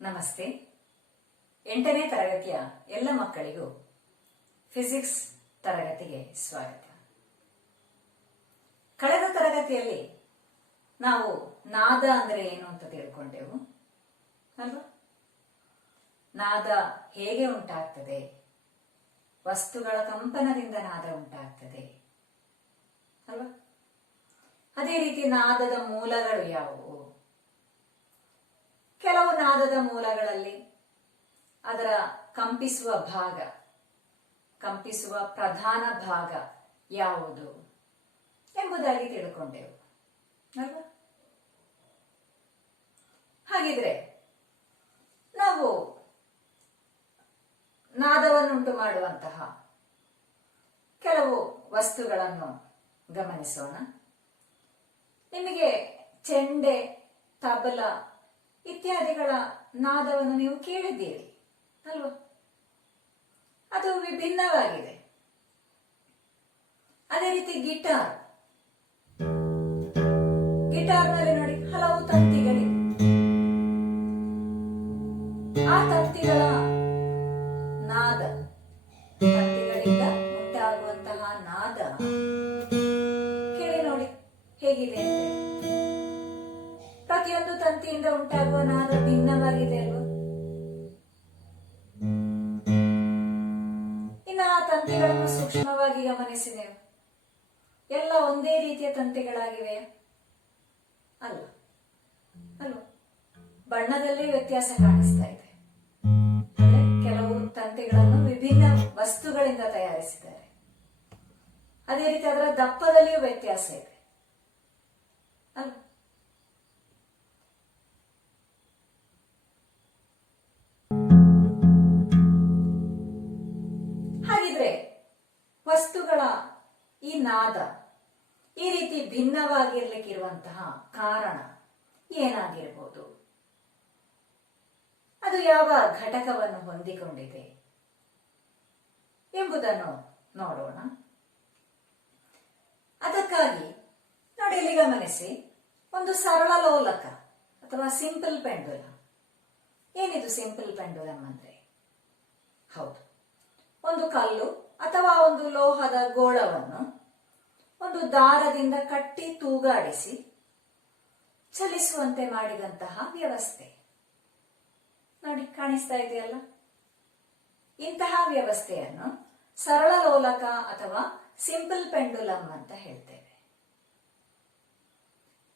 ನಮಸ್ತೆ. 8ನೇ ತರಗತಿಯ ಎಲ್ಲ ಮಕ್ಕಳಿಗೂ ಫಿಸಿಕ್ಸ್ ತರಗತಿಗೆ ಸ್ವಾಗತ. ಕಳೆದ ತರಗತಿಯಲ್ಲಿ ನಾವು ನಾದ ಅಂದರೆ ಏನು ಅಂತ ತಿಳ್ಕೊಂಡೆವು ಅಲ್ವಾ? ನಾದ ಹೇಗೆ ಉಂಟಾಗ್ತದೆ, ವಸ್ತುಗಳ ಕಂಪನದಿಂದ ನಾದ ಉಂಟಾಗ್ತದೆ ಅಲ್ವಾ? ಅದೇ ರೀತಿ ನಾದದ ಮೂಲಗಳು ಯಾವುವು, ಕೆಲವು ನಾದದ ಮೂಲಗಳಲ್ಲಿ ಅದರ ಕಂಪಿಸುವ ಭಾಗ, ಕಂಪಿಸುವ ಪ್ರಧಾನ ಭಾಗ ಯಾವುದು ಎಂಬುದಾಗಿ ತಿಳ್ಕೊಂಡೆವು ಅಲ್ವಾ? ಹಾಗಿದ್ರೆ ನಾವು ನಾದವನ್ನುಂಟು ಮಾಡುವಂತಹ ಕೆಲವು ವಸ್ತುಗಳನ್ನು ಗಮನಿಸೋಣ. ನಿಮಗೆ ಚೆಂಡೆ, ತಬಲ ಇತ್ಯಾದಿಗಳ ನಾದವನ್ನು ನೀವು ಕೇಳಿದ್ದೀರಿ ಅಲ್ವಾ? ಅದು ವಿಭಿನ್ನವಾಗಿದೆ. ಅದೇ ರೀತಿ ಗಿಟಾರ್ನಲ್ಲಿ ನೋಡಿ ಹಲವು ತಂತಿಗಳಿವೆ. ಆ ತಂತಿಗಳ ನಾದ, ತಂತಿಗಳಿಂದ ಉಂಟಾಗುವಂತಹ ನಾದ ಕೇಳಿ ನೋಡಿ ಹೇಗಿದೆ ಅಂತ. ಪ್ರತಿಯೊಂದು ತಂತಿಯಿಂದ ಉಂಟಾಗುವ ನಾದ ಭಿನ್ನವಾಗಿದೆ ಅಲ್ವಾ? ಇನ್ನು ಆ ತಂತಿಗಳನ್ನು ಸೂಕ್ಷ್ಮವಾಗಿ ಗಮನಿಸಿದೆವು. ಎಲ್ಲ ಒಂದೇ ರೀತಿಯ ತಂತಿಗಳಾಗಿವೆ ಅಲ್ಲ ಅಲ್ವಾ? ಬಣ್ಣದಲ್ಲಿ ವ್ಯತ್ಯಾಸ ಕಾಣಿಸ್ತಾ ಇದೆ. ಅಂದ್ರೆ ಕೆಲವು ತಂತಿಗಳನ್ನು ವಿಭಿನ್ನ ವಸ್ತುಗಳಿಂದ ತಯಾರಿಸಿದ್ದಾರೆ. ಅದೇ ರೀತಿ ಅದರ ದಪ್ಪದಲ್ಲಿಯೂ ವ್ಯತ್ಯಾಸ ಇದೆ ಅಲ್ವಾ? ವಸ್ತುಗಳ ಈ ನಾದ ಈ ರೀತಿ ಭಿನ್ನವಾಗಿರ್ಲಿಕ್ಕಿರುವಂತಹ ಕಾರಣ ಏನಾಗಿರ್ಬೋದು? ಅದು ಯಾವ ಘಟಕವನ್ನು ಹೊಂದಿಕೊಂಡಿದೆ ಎಂಬುದನ್ನು ನೋಡೋಣ. ಅದಕ್ಕಾಗಿ ನೋಡಿ, ಇಲ್ಲಿ ಗಮನಿಸಿ, ಒಂದು ಸರಳ ಲೋಲಕ ಅಥವಾ ಸಿಂಪಲ್ ಪೆಂಡುಲಮ್. ಏನಿದು ಸಿಂಪಲ್ ಪೆಂಡುಲಮ್ ಅಂದ್ರೆ? ಹೌದು, ಒಂದು ಕಲ್ಲು ಅಥವಾ ಒಂದು ಲೋಹದ ಗೋಳವನ್ನು ಒಂದು ದಾರದಿಂದ ಕಟ್ಟಿ ತೂಗಾಡಿಸಿ ಚಲಿಸುವಂತೆ ಮಾಡಿದಂತಹ ವ್ಯವಸ್ಥೆ. ನೋಡಿ, ಕಾಣಿಸ್ತಾ ಇದೆಯಲ್ಲ? ಇಂತಹ ವ್ಯವಸ್ಥೆಯನ್ನು ಸರಳ ಲೋಲಕ ಅಥವಾ ಸಿಂಪಲ್ ಪೆಂಡುಲಮ್ ಅಂತ ಹೇಳ್ತೇವೆ.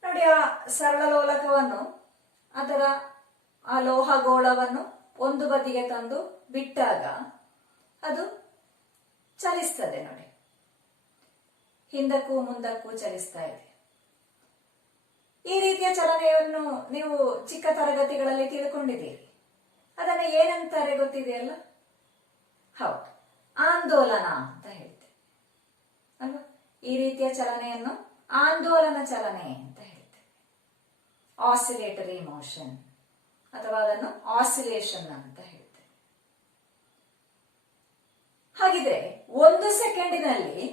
ನೋಡಿ, ಆ ಸರಳ ಲೋಲಕವನ್ನು, ಅದರ ಆ ಲೋಹ ಗೋಳವನ್ನು ಒಂದು ಬದಿಗೆ ತಂದು ಬಿಟ್ಟಾಗ ಅದು ಚಲಿಸ್ತದೆ. ನೋಡಿ, ಹಿಂದಕ್ಕೂ ಮುಂದಕ್ಕೂ ಚಲಿಸ್ತಾ ಇದೆ. ಈ ರೀತಿಯ ಚಲನೆಯನ್ನು ನೀವು ಚಿಕ್ಕ ತರಗತಿಗಳಲ್ಲಿ ತಿಳ್ಕೊಂಡಿದ್ದೀರಿ. ಅದನ್ನ ಏನಂತಾರೆ ಗೊತ್ತಿದೆಯಲ್ಲ? ಹೌದು, ಆಂದೋಲನ ಅಂತ ಹೇಳ್ತೇವೆ ಅಲ್ವಾ? ಈ ರೀತಿಯ ಚಲನೆಯನ್ನು ಆಂದೋಲನ ಚಲನೆ ಅಂತ ಹೇಳ್ತೇವೆ. ಆಸಿಲೇಟರಿ ಮೋಷನ್ ಅಥವಾ ಅದನ್ನು ಆಸಿಲೇಷನ್ ಅಂತ ಹೇಳ್ತೇವೆ. ಹಾಗಿದ್ರೆ ಒಂದು ಸೆಕೆಂಡಿನಲ್ಲಿ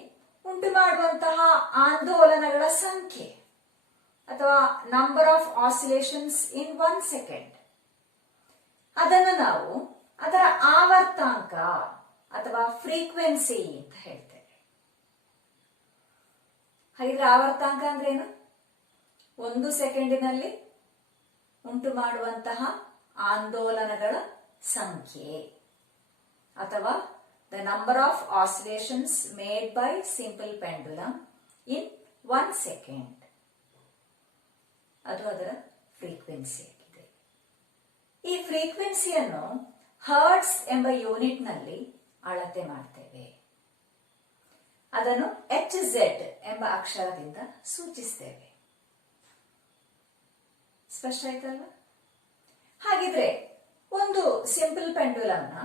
ಉಂಟು ಮಾಡುವಂತಹ ಆಂದೋಲನಗಳ ಸಂಖ್ಯೆ ಅಥವಾ number of oscillations in 1 second, ಅದನ್ನು ನಾವು ಅದರ ಆವರ್ತಾಂಕ ಅಥವಾ ಫ್ರೀಕ್ವೆನ್ಸಿ ಅಂತ ಹೇಳ್ತೇವೆ. ಹಾಗಿದ್ರೆ ಆವರ್ತಾಂಕ ಅಂದ್ರೆ ಏನು? ಒಂದು ಸೆಕೆಂಡಿನಲ್ಲಿ ಉಂಟು ಮಾಡುವಂತಹ ಆಂದೋಲನಗಳ ಸಂಖ್ಯೆ ಅಥವಾ the number of oscillations made by simple pendulum in 1 second. ಅದು ಅದರ ಫ್ರೀಕ್ವೆನ್ಸಿ ಆಗಿದೆ. ಈ ಫ್ರೀಕ್ವೆನ್ಸಿಯನ್ನು ಹರ್ಟ್ಸ್ ಎಂಬ ಯೂನಿಟ್ ನಲ್ಲಿ ಅಳತೆ ಮಾಡ್ತೇವೆ. ಅದನ್ನು HZ ಎಂಬ ಅಕ್ಷರದಿಂದ ಸೂಚಿಸ್ತೇವೆ. ಸ್ಪಷ್ಟ ಆಯ್ತಲ್ಲ? ಹಾಗಿದ್ರೆ ಒಂದು ಸಿಂಪಲ್ ಪೆಂಡುಲಮ್ನ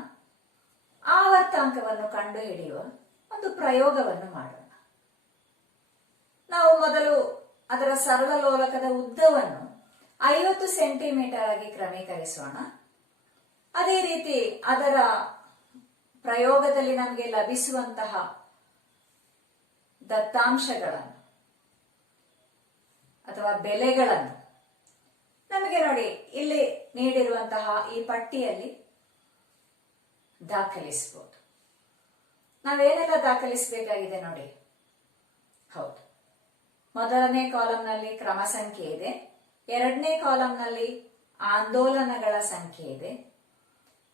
ಆವರ್ತಾಂಕವನ್ನು ಕಂಡುಹಿಡಿಯುವ ಒಂದು ಪ್ರಯೋಗವನ್ನು ಮಾಡೋಣ. ನಾವು ಮೊದಲು ಅದರ ಸರಳ ಲೋಲಕದ ಉದ್ದವನ್ನು 50 ಸೆಂಟಿಮೀಟರ್ ಆಗಿ ಕ್ರಮೀಕರಿಸೋಣ. ಅದೇ ರೀತಿ ಅದರ ಪ್ರಯೋಗದಲ್ಲಿ ನಮಗೆ ಲಭಿಸುವಂತಹ ದತ್ತಾಂಶಗಳನ್ನು ಅಥವಾ ಬೆಲೆಗಳನ್ನು ನಮಗೆ ನಮಗೆ ನೋಡಿ ಇಲ್ಲಿ ನೀಡಿರುವಂತಹ ಈ ಪಟ್ಟಿಯಲ್ಲಿ ದಾಖಲಿಸಬಹುದು. ನಾವೇನೆಲ್ಲ ದಾಖಲಿಸಬೇಕಾಗಿದೆ ನೋಡಿ. ಹೌದು, ಮೊದಲನೇ ಕಾಲಂನಲ್ಲಿ ಕ್ರಮ ಸಂಖ್ಯೆ ಇದೆ, ಎರಡನೇ ಕಾಲಂನಲ್ಲಿ ಆಂದೋಲನಗಳ ಸಂಖ್ಯೆ ಇದೆ,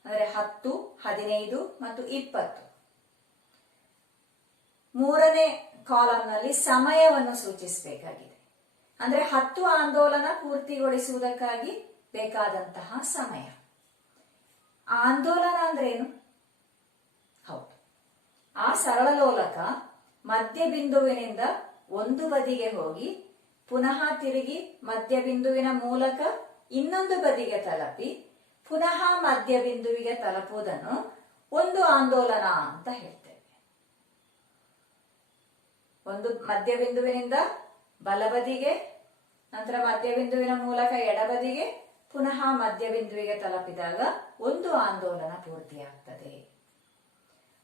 ಅಂದರೆ 10, 15 ಮತ್ತು 20. ಮೂರನೇ ಕಾಲಂನಲ್ಲಿ ಸಮಯವನ್ನು ಸೂಚಿಸಬೇಕಾಗಿದೆ, ಅಂದ್ರೆ 10 ಆಂದೋಲನ ಪೂರ್ತಿಗೊಳಿಸುವುದಕ್ಕಾಗಿ ಬೇಕಾದಂತಹ ಸಮಯ. ಆಂದೋಲನ ಅಂದ್ರೇನು? ಹೌದು, ಆ ಸರಳ ಲೋಲಕ ಮಧ್ಯಬಿಂದುವಿನಿಂದ ಒಂದು ಬದಿಗೆ ಹೋಗಿ ಪುನಃ ತಿರುಗಿ ಮಧ್ಯಬಿಂದುವಿನ ಮೂಲಕ ಇನ್ನೊಂದು ಬದಿಗೆ ತಲುಪಿ ಪುನಃ ಮಧ್ಯಬಿಂದುವಿಗೆ ತಲುಪುವುದನ್ನು ಒಂದು ಆಂದೋಲನ ಅಂತ ಹೇಳ್ತೇವೆ. ಒಂದು ಮಧ್ಯಬಿಂದುವಿನಿಂದ ಬಲಬದಿಗೆ, ನಂತರ ಮಧ್ಯಬಿಂದುವಿನ ಮೂಲಕ ಎಡಬದಿಗೆ, ಪುನಃ ಮಧ್ಯಬಿಂದುವಿಗೆ ತಲುಪಿದಾಗ ಒಂದು ಆಂದೋಲನ ಪೂರ್ತಿಯಾಗ್ತದೆ.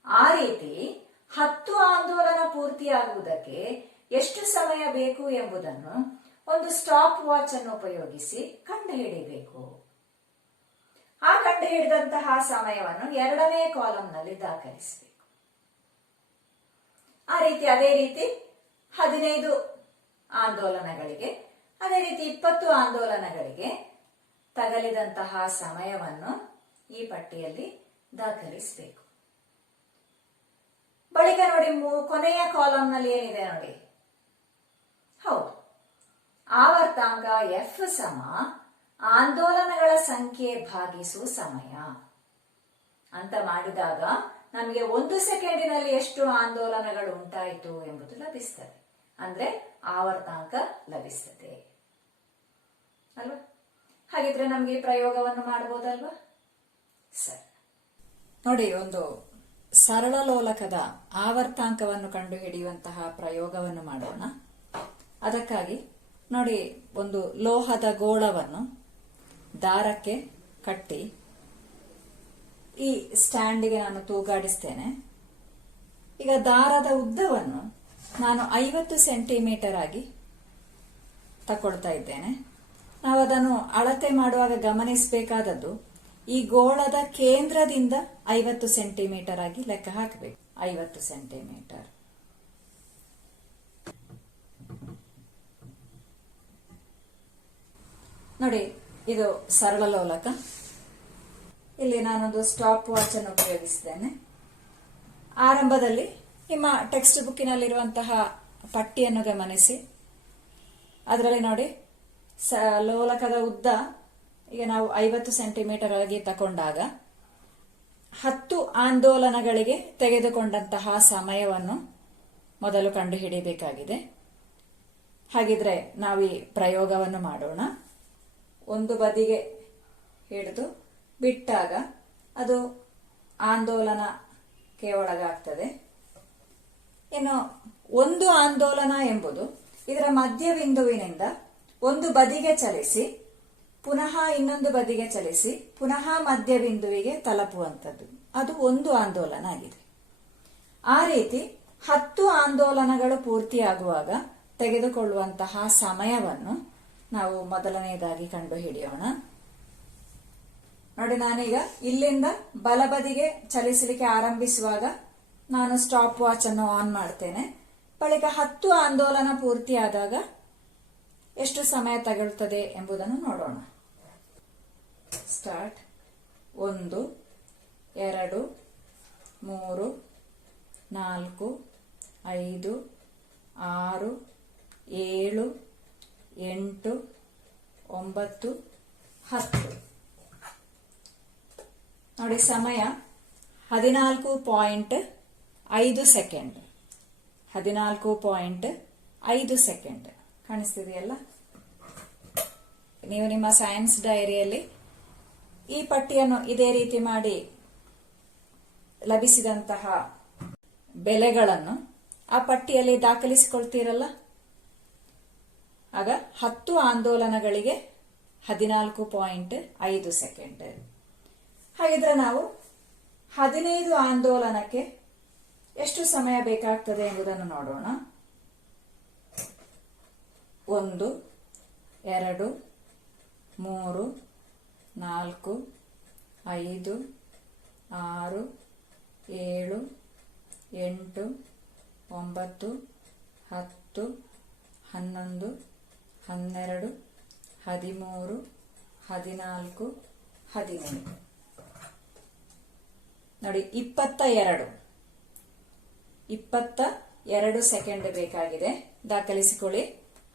ಆ ರೀತಿ 10 ಆಂದೋಲನ ಪೂರ್ತಿಯಾಗುವುದಕ್ಕೆ ಎಷ್ಟು ಸಮಯ ಬೇಕು ಎಂಬುದನ್ನು ಒಂದು ಸ್ಟಾಪ್ ವಾಚ್ ಅನ್ನು ಉಪಯೋಗಿಸಿ ಕಂಡುಹಿಡಿಯಬೇಕು. ಆ ಕಂಡುಹಿಡಿದಂತಹ ಸಮಯವನ್ನು ಎರಡನೇ ಕಾಲಂನಲ್ಲಿ ದಾಖಲಿಸಬೇಕು. ಅದೇ ರೀತಿ 15 ಆಂದೋಲನಗಳಿಗೆ, ಅದೇ ರೀತಿ 20 ಆಂದೋಲನಗಳಿಗೆ ತಗಲಿದಂತಹ ಸಮಯವನ್ನು ಈ ಪಟ್ಟಿಯಲ್ಲಿ ದಾಖಲಿಸಬೇಕು. ಬಳಿಕ ನೋಡಿ ಕೊನೆಯ ಕಾಲಂನಲ್ಲಿ ಏನಿದೆ ನೋಡಿ. ಹೌದು, ಆವರ್ತಾಂಕ F ಸಮ ಆಂದೋಲನಗಳ ಸಂಖ್ಯೆ ಭಾಗಿಸು ಸಮಯ ಅಂತ ಮಾಡಿದಾಗ ನಮಗೆ 1 ಸೆಕೆಂಡಿನಲ್ಲಿ ಎಷ್ಟು ಆಂದೋಲನಗಳು ಉಂಟಾಯಿತು ಎಂಬುದು ಲಭಿಸ್ತದೆ. ಅಂದ್ರೆ ಆವರ್ತಾಂಕ ಲಭಿಸ್ತದೆ ಅಲ್ವಾ? ಹಾಗಿದ್ರೆ ನಮ್ಗೆ ಈ ಪ್ರಯೋಗವನ್ನು ಮಾಡಬಹುದಲ್ವಾ? ಸರಿ ನೋಡಿ, ಒಂದು ಸರಳ ಲೋಲಕದ ಆವರ್ತಾಂಕವನ್ನು ಕಂಡುಹಿಡಿಯುವಂತಹ ಪ್ರಯೋಗವನ್ನು ಮಾಡೋಣ. ಅದಕ್ಕಾಗಿ ನೋಡಿ, ಒಂದು ಲೋಹದ ಗೋಳವನ್ನು ದಾರಕ್ಕೆ ಕಟ್ಟಿ ಈ ಸ್ಟ್ಯಾಂಡಿಗೆ ನಾನು ತೂಗಾಡಿಸ್ತೇನೆ. ಈಗ ದಾರದ ಉದ್ದವನ್ನು ನಾನು 50 ಸೆಂಟಿಮೀಟರ್ ಆಗಿ ತಕೊಳ್ತಾ ಇದ್ದೇನೆ. ನಾವು ಅದನ್ನು ಅಳತೆ ಮಾಡುವಾಗ ಗಮನಿಸಬೇಕಾದದ್ದು, ಈ ಗೋಳದ ಕೇಂದ್ರದಿಂದ 50 ಸೆಂಟಿಮೀಟರ್ ಆಗಿ ಲೆಕ್ಕ ಹಾಕಬೇಕು. 50 ಸೆಂಟಿಮೀಟರ್. ನೋಡಿ, ಇದು ಸರಳ ಲೋಲಕ. ಇಲ್ಲಿ ನಾನೊಂದು ಸ್ಟಾಪ್ ವಾಚ್ ಅನ್ನು ಉಪಯೋಗಿಸಿದ್ದೇನೆ. ಆರಂಭದಲ್ಲಿ ನಿಮ್ಮ ಟೆಕ್ಸ್ಟ್ ಬುಕ್ಕಿನಲ್ಲಿರುವಂತಹ ಪಟ್ಟಿಯನ್ನು ಗಮನಿಸಿ. ಅದರಲ್ಲಿ ನೋಡಿ, ಲೋಲಕದ ಉದ್ದ ಈಗ ನಾವು 50 ಸೆಂಟಿಮೀಟರ್ ಆಗಿ ತಕೊಂಡಾಗ 10 ಆಂದೋಲನಗಳಿಗೆ ತೆಗೆದುಕೊಂಡಂತಹ ಸಮಯವನ್ನು ಮೊದಲು ಕಂಡುಹಿಡಿಯಬೇಕಾಗಿದೆ. ಹಾಗಿದ್ರೆ ನಾವು ಈ ಪ್ರಯೋಗವನ್ನು ಮಾಡೋಣ. ಒಂದು ಬದಿಗೆ ಹಿಡಿದು ಬಿಟ್ಟಾಗ ಅದು ಆಂದೋಲನಕ್ಕೆ ಒಳಗಾಗ್ತದೆ. ಇನ್ನು ಒಂದು ಆಂದೋಲನ ಎಂಬುದು ಇದರ ಮಧ್ಯಬಿಂದುವಿನಿಂದ ಒಂದು ಬದಿಗೆ ಚಲಿಸಿ ಪುನಃ ಇನ್ನೊಂದು ಬದಿಗೆ ಚಲಿಸಿ ಪುನಃ ಮಧ್ಯಬಿಂದುವಿಗೆ ತಲುಪುವಂಥದ್ದು, ಅದು ಒಂದು ಆಂದೋಲನ ಆಗಿದೆ. ಆ ರೀತಿ 10 ಆಂದೋಲನಗಳು ಪೂರ್ತಿಯಾಗುವಾಗ ತೆಗೆದುಕೊಳ್ಳುವಂತಹ ಸಮಯವನ್ನು ನಾವು ಮೊದಲನೆಯದಾಗಿ ಕಂಡುಹಿಡಿಯೋಣ. ನೋಡಿ, ನಾನೀಗ ಇಲ್ಲಿಂದ ಬಲಬದಿಗೆ ಚಲಿಸಲಿಕ್ಕೆ ಆರಂಭಿಸುವಾಗ ನಾನು ಸ್ಟಾಪ್ ವಾಚ್ ಅನ್ನು ಆನ್ ಮಾಡ್ತೇನೆ. ಬಳಿಕ 10 ಆಂದೋಲನ ಪೂರ್ತಿಯಾದಾಗ ಎಷ್ಟು ಸಮಯ ತಗೊಳ್ತದೆ ಎಂಬುದನ್ನು ನೋಡೋಣ. ಸ್ಟಾರ್ಟ್. 1, 2, 3, 4, 5, 6, 7, 8, 9, 10. ನೋಡಿ, ಸಮಯ 14.5 ಸೆಕೆಂಡ್. 14.5 ಸೆಕೆಂಡ್ ಕಾಣಿಸ್ತಿದೆಯಲ್ಲ? ನೀವು ನಿಮ್ಮ ಸೈನ್ಸ್ ಡೈರಿಯಲ್ಲಿ ಈ ಪಟ್ಟಿಯನ್ನು ಇದೇ ರೀತಿ ಮಾಡಿ ಲಭಿಸಿದಂತಹ ಬೆಲೆಗಳನ್ನು ಆ ಪಟ್ಟಿಯಲ್ಲಿ ದಾಖಲಿಸಿಕೊಳ್ತೀರಲ್ಲ, ಆಗ 10 ಆಂದೋಲನಗಳಿಗೆ 14.5 ಸೆಕೆಂಡ್. ಹಾಗಿದ್ರೆ ನಾವು 15 ಆಂದೋಲನಕ್ಕೆ ಎಷ್ಟು ಸಮಯ ಬೇಕಾಗ್ತದೆ ಎಂಬುದನ್ನು ನೋಡೋಣ. 1, 2, 3 4 5 6 7 8 9 10 11 12 13 14 15 ನೋಡಿ 22 ಸೆಕೆಂಡ್ ಬೇಕಾಗಿದೆ. ದಾಖಲಿಸಿಕೊಳ್ಳಿ.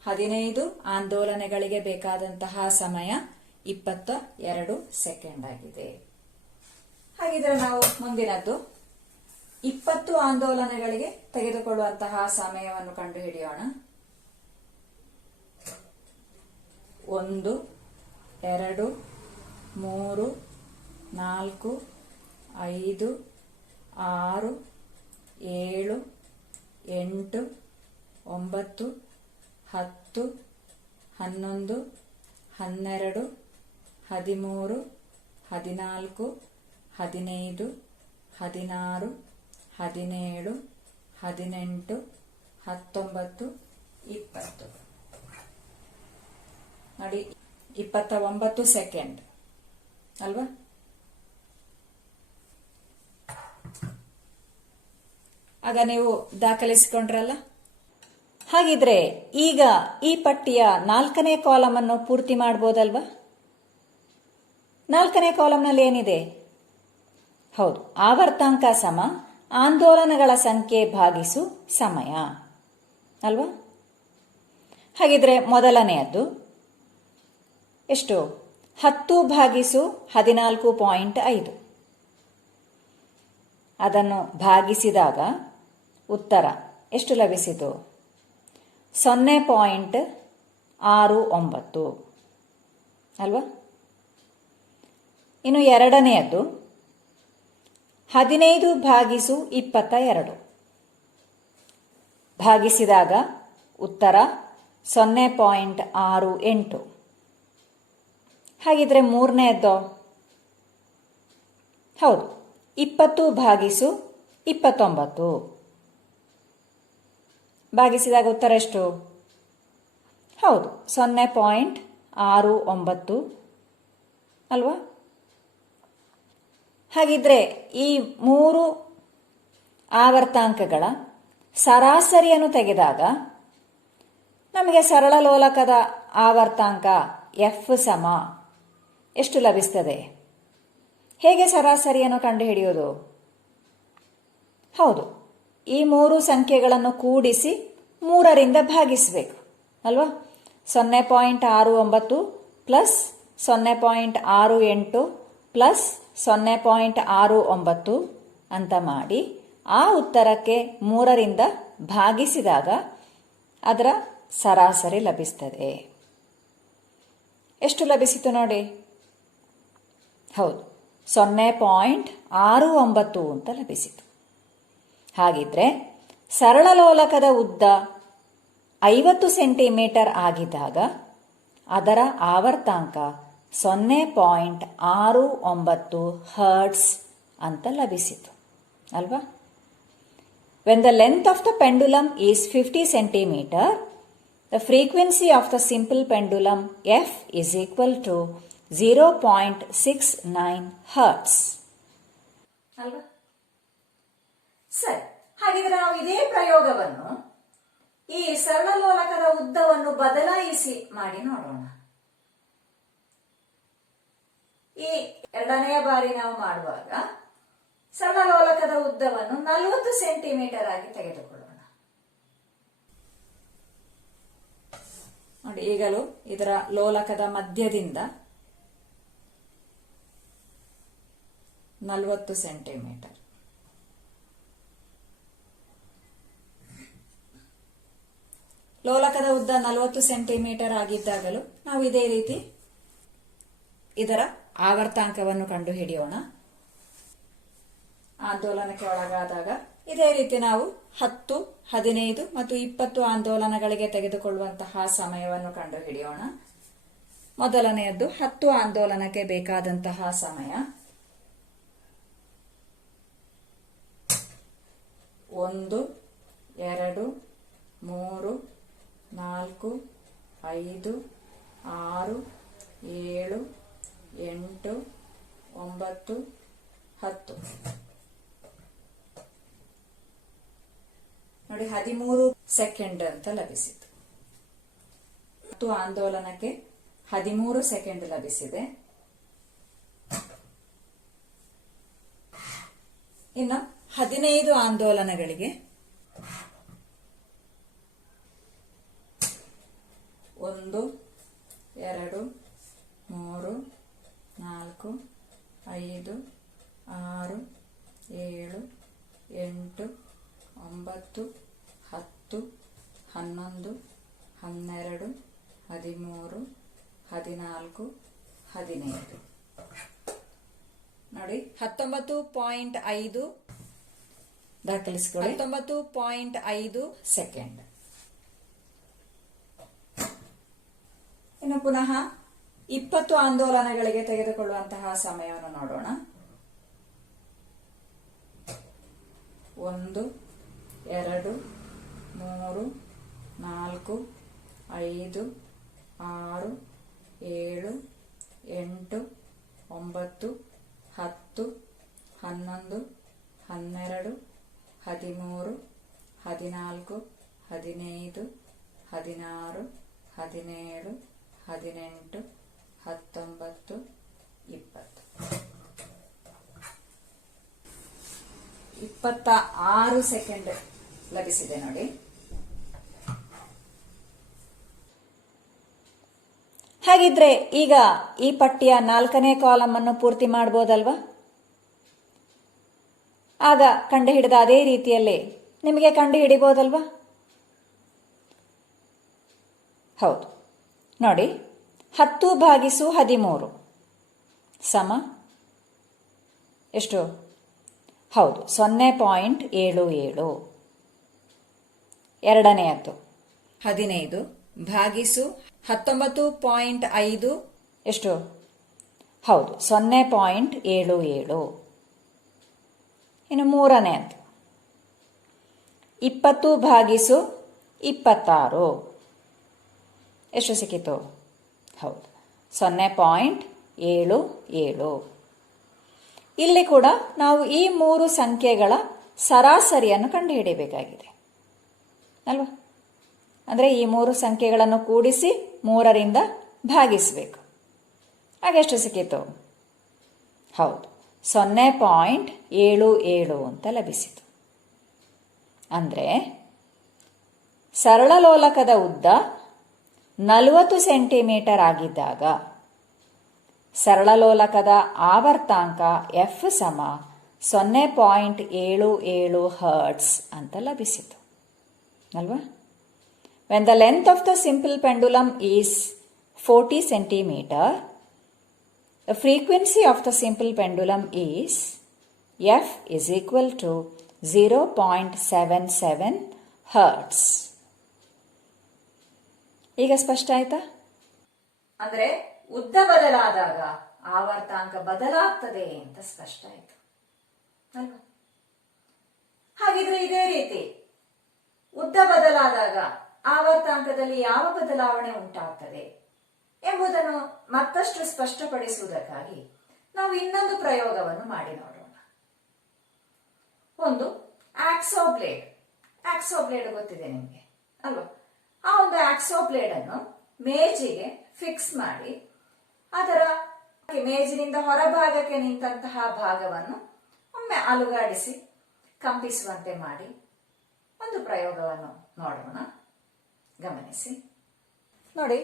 15 ಆಂದೋಲನಗಳಿಗೆ ಬೇಕಾದಂತಹ ಸಮಯ 22 ಸೆಕೆಂಡ್ ಆಗಿದೆ. ಹಾಗಿದ್ರೆ ನಾವು ಮುಂದಿನದ್ದು 20 ಆಂದೋಲನಗಳಿಗೆ ತೆಗೆದುಕೊಳ್ಳುವಂತಹ ಸಮಯವನ್ನು ಕಂಡುಹಿಡಿಯೋಣ. 1 2 3 4 5 6 7 8 9 10 11 12 13 14 15 16 17 18 19 20 ನೋಡಿ 29 ಸೆಕೆಂಡ್ ಅಲ್ವಾ. ಆಗ ನೀವು ದಾಖಲಿಸಿಕೊಂಡ್ರಲ್ಲ. ಹಾಗಿದ್ರೆ ಈಗ ಈ ಪಟ್ಟಿಯ 4ನೇ ಕಾಲಮ್ ಅನ್ನು ಪೂರ್ತಿ ಮಾಡಬಹುದಲ್ವಾ. 4ನೇ ಕಾಲಂನಲ್ಲಿ ಏನಿದೆ? ಹೌದು, ಆವರ್ತಾಂಕ ಸಮ ಆಂದೋಲನಗಳ ಸಂಖ್ಯೆ ಭಾಗಿಸು ಸಮಯ ಅಲ್ವಾ. ಹಾಗಿದ್ರೆ ಮೊದಲನೆಯದ್ದು ಎಷ್ಟು? 10 ಭಾಗಿಸು 14.5. ಅದನ್ನು ಭಾಗಿಸಿದಾಗ ಉತ್ತರ ಎಷ್ಟು ಲಭಿಸಿತು? 0.69 ಅಲ್ವಾ. ಇನ್ನು ಎರಡನೆಯದ್ದು 15 ಭಾಗಿಸು 22. ಭಾಗಿಸಿದಾಗ ಉತ್ತರ 0.68. ಹಾಗಿದ್ರೆ ಮೂರನೆಯದ್ದು? ಹೌದು, 20 ಭಾಗಿಸು 29. ಭಾಗಿಸಿದಾಗ ಉತ್ತರ ಎಷ್ಟು? ಹೌದು, 0.69 ಅಲ್ವಾ. ಹಾಗಿದ್ರೆ ಈ 3 ಆವರ್ತಾಂಕಗಳ ಸರಾಸರಿಯನ್ನು ತೆಗೆದಾಗ ನಮಗೆ ಸರಳ ಲೋಲಕದ ಆವರ್ತಾಂಕ F ಸಮ ಎಷ್ಟು ಲಭಿಸ್ತದೆ? ಹೇಗೆ ಸರಾಸರಿಯನ್ನು ಕಂಡುಹಿಡಿಯೋದು? ಹೌದು, ಈ 3 ಸಂಖ್ಯೆಗಳನ್ನು ಕೂಡಿಸಿ 3ರಿಂದ ಭಾಗಿಸಬೇಕು ಅಲ್ವಾ. 0.69 ಪ್ಲಸ್ 0.68 ಪ್ಲಸ್ 0.69 ಅಂತ ಮಾಡಿ ಆ ಉತ್ತರಕ್ಕೆ 3ರಿಂದ ಭಾಗಿಸಿದಾಗ ಅದರ ಸರಾಸರಿ ಲಭಿಸ್ತದೆ. ಎಷ್ಟು ಲಭಿಸಿತು ನೋಡಿ? ಹೌದು, 0.69 ಅಂತ ಲಭಿಸಿತು. ಹಾಗಿದ್ರೆ ಸರಳ ಲೋಲಕದ ಉದ್ದ 50 ಸೆಂಟಿಮೀಟರ್ ಆಗಿದ್ದಾಗ ಅದರ ಆವರ್ತಾಂಕ 0.69 ಹರ್ಟ್ಸ್ ಅಂತ ಲಭಿಸಿತು ಅಲ್ವಾ. When the length of the pendulum is 50 centimeter, the frequency of the simple pendulum F is equal to 0.69 hertz. ಅಲ್ವಾ. ಸರಿ, ಹಾಗಿದ್ರೆ ನಾವು ಇದೇ ಪ್ರಯೋಗವನ್ನು ಈ ಸರಳ ಲೋಲಕದ ಉದ್ದವನ್ನು ಬದಲಾಯಿಸಿ ಮಾಡಿ ನೋಡೋಣ. ಈ ಎರಡನೆಯ ಬಾರಿ ನಾವು ಮಾಡುವಾಗ ಸರಳ ಲೋಲಕದ ಉದ್ದವನ್ನು 40 ಸೆಂಟಿಮೀಟರ್ ಆಗಿ ತೆಗೆದುಕೊಳ್ಳೋಣ. ನೋಡಿ, ಈಗಲೂ ಇದರ ಲೋಲಕದ ಮಧ್ಯದಿಂದ 40 ಸೆಂಟಿಮೀಟರ್. ಲೋಲಕದ ಉದ್ದ 40 ಸೆಂಟಿಮೀಟರ್ ಆಗಿದ್ದಾಗಲೂ ನಾವು ಇದೇ ರೀತಿ ಇದರ ಆವರ್ತಾಂಕವನ್ನು ಕಂಡುಹಿಡಿಯೋಣ. ಆಂದೋಲನಕ್ಕೆ ಒಳಗಾದಾಗ ಇದೇ ರೀತಿ ನಾವು 10, 15 ಮತ್ತು 20 ಆಂದೋಲನಗಳಿಗೆ ತೆಗೆದುಕೊಳ್ಳುವಂತಹ ಸಮಯವನ್ನು ಕಂಡುಹಿಡಿಯೋಣ. ಮೊದಲನೆಯದ್ದು 10 ಆಂದೋಲನಕ್ಕೆ ಬೇಕಾದಂತಹ ಸಮಯ 1 2 3 4 5 6 7 8 9 10 ನೋಡಿ 13 ಸೆಕೆಂಡ್ ಅಂತ ಲಭಿಸಿತು. ಮತ್ತು ಆಂದೋಲನಕ್ಕೆ 13 ಸೆಕೆಂಡ್ ಲಭಿಸಿದೆ. ಇನ್ನು 15 ಆಂದೋಲನಗಳಿಗೆ 1 2 3 4 5 6 7 8 9 10 11 12 13 14 15 ನೋಡಿ 19.5 ದಾಖಲಿಸಿಕೊಳ್ಳಿ. 19.5 ಸೆಕೆಂಡ್. ಇನ್ನು ಪುನಃ 20 ಆಂದೋಲನಗಳಿಗೆ ತೆಗೆದುಕೊಳ್ಳುವಂತಹ ಸಮಯವನ್ನು ನೋಡೋಣ. 1 2 3 4 5 6 7 8 9 10 11 12 13 14 15 16 17 18 19 20 26 ಸೆಕೆಂಡ್ ಲಭಿಸಿದೆ ನೋಡಿ. ಹಾಗಿದ್ರೆ ಈಗ ಈ ಪಟ್ಟಿಯ 4ನೇ ಕಾಲಮ್ ಅನ್ನು ಪೂರ್ತಿ ಮಾಡಬಹುದಲ್ವಾ? ಆಗ ಕಂಡುಹಿಡಿದ ಅದೇ ರೀತಿಯಲ್ಲಿ ನಿಮಗೆ ಕಂಡುಹಿಡಿಬಹುದಲ್ವಾ? ಹೌದು ನೋಡಿ, 10/13 ಸಮ ಎಷ್ಟು? ಹೌದು, 0.77. ಎರಡನೆಯದ್ದು 15 ಭಾಗಿಸು 19.5 ಎಷ್ಟು? ಹೌದು, 0.77. ಇನ್ನು ಮೂರನೆಯದ್ದು 20/26 ಎಷ್ಟು ಸಿಕ್ಕಿತು? ಹೌದು, 0.77. ಇಲ್ಲಿ ಕೂಡ ನಾವು ಈ 3 ಸಂಖ್ಯೆಗಳ ಸರಾಸರಿಯನ್ನು ಕಂಡುಹಿಡಿಯಬೇಕಾಗಿದೆ ಅಲ್ವಾ? ಅಂದರೆ ಈ 3 ಸಂಖ್ಯೆಗಳನ್ನು ಕೂಡಿಸಿ 3ರಿಂದ ಭಾಗಿಸಬೇಕು. ಹಾಗೆಷ್ಟು ಸಿಕ್ಕಿತು? ಹೌದು, 0.77 ಅಂತ ಲಭಿಸಿತು. ಅಂದರೆ ಸರಳ ಲೋಲಕದ ಉದ್ದ 40 ಸೆಂಟಿಮೀಟರ್ ಆಗಿದ್ದಾಗ ಸರಳ ಲೋಲಕದ ಆವರ್ತಾಂಕ ಎಫ್ ಸಮ 0.77 ಹರ್ಟ್ಸ್ ಅಂತ ಲಭಿಸಿತು ಅಲ್ವಾ? When the length of the simple pendulum is 40 centimeter, the frequency of the simple pendulum is F is equal to 0.77 hertz. ಈಗ ಸ್ಪಷ್ಟ ಆಯ್ತಾ? ಅಂದ್ರೆ ಉದ್ದ ಬದಲಾದಾಗ ಆವರ್ತಾಂಕ ಬದಲಾಗ್ತದೆ ಅಂತ ಸ್ಪಷ್ಟ ಆಯ್ತು ಅಲ್ವಾ? ಹಾಗಿದ್ರೆ ಇದೇ ರೀತಿ ಉದ್ದ ಬದಲಾದಾಗ ಆವರ್ತಾಂಕದಲ್ಲಿ ಯಾವ ಬದಲಾವಣೆ ಉಂಟಾಗ್ತದೆ ಎಂಬುದನ್ನು ಮತ್ತಷ್ಟು ಸ್ಪಷ್ಟಪಡಿಸುವುದಕ್ಕಾಗಿ ನಾವು ಇನ್ನೊಂದು ಪ್ರಯೋಗವನ್ನು ಮಾಡಿ ನೋಡೋಣ. ಒಂದು ಆಕ್ಸೋ ಬ್ಲೇಡ್. ಆಕ್ಸೋ ಬ್ಲೇಡ್ ಗೊತ್ತಿದೆ ನಿಮಗೆ ಅಲ್ವಾ? ಆ ಒಂದು ಆಕ್ಸೋ ಬ್ಲೇಡ್ ಅನ್ನು ಮೇಜಿಗೆ ಫಿಕ್ಸ್ ಮಾಡಿ ಅದರ ಮೇಜಿನಿಂದ ಹೊರಭಾಗಕ್ಕೆ ನಿಂತಹ ಭಾಗವನ್ನು ಒಮ್ಮೆ ಅಲುಗಾಡಿಸಿ ಕಂಪಿಸುವಂತೆ ಮಾಡಿ ಒಂದು ಪ್ರಯೋಗವನ್ನು ನೋಡೋಣ. ಗಮನಿಸಿ ನೋಡಿ,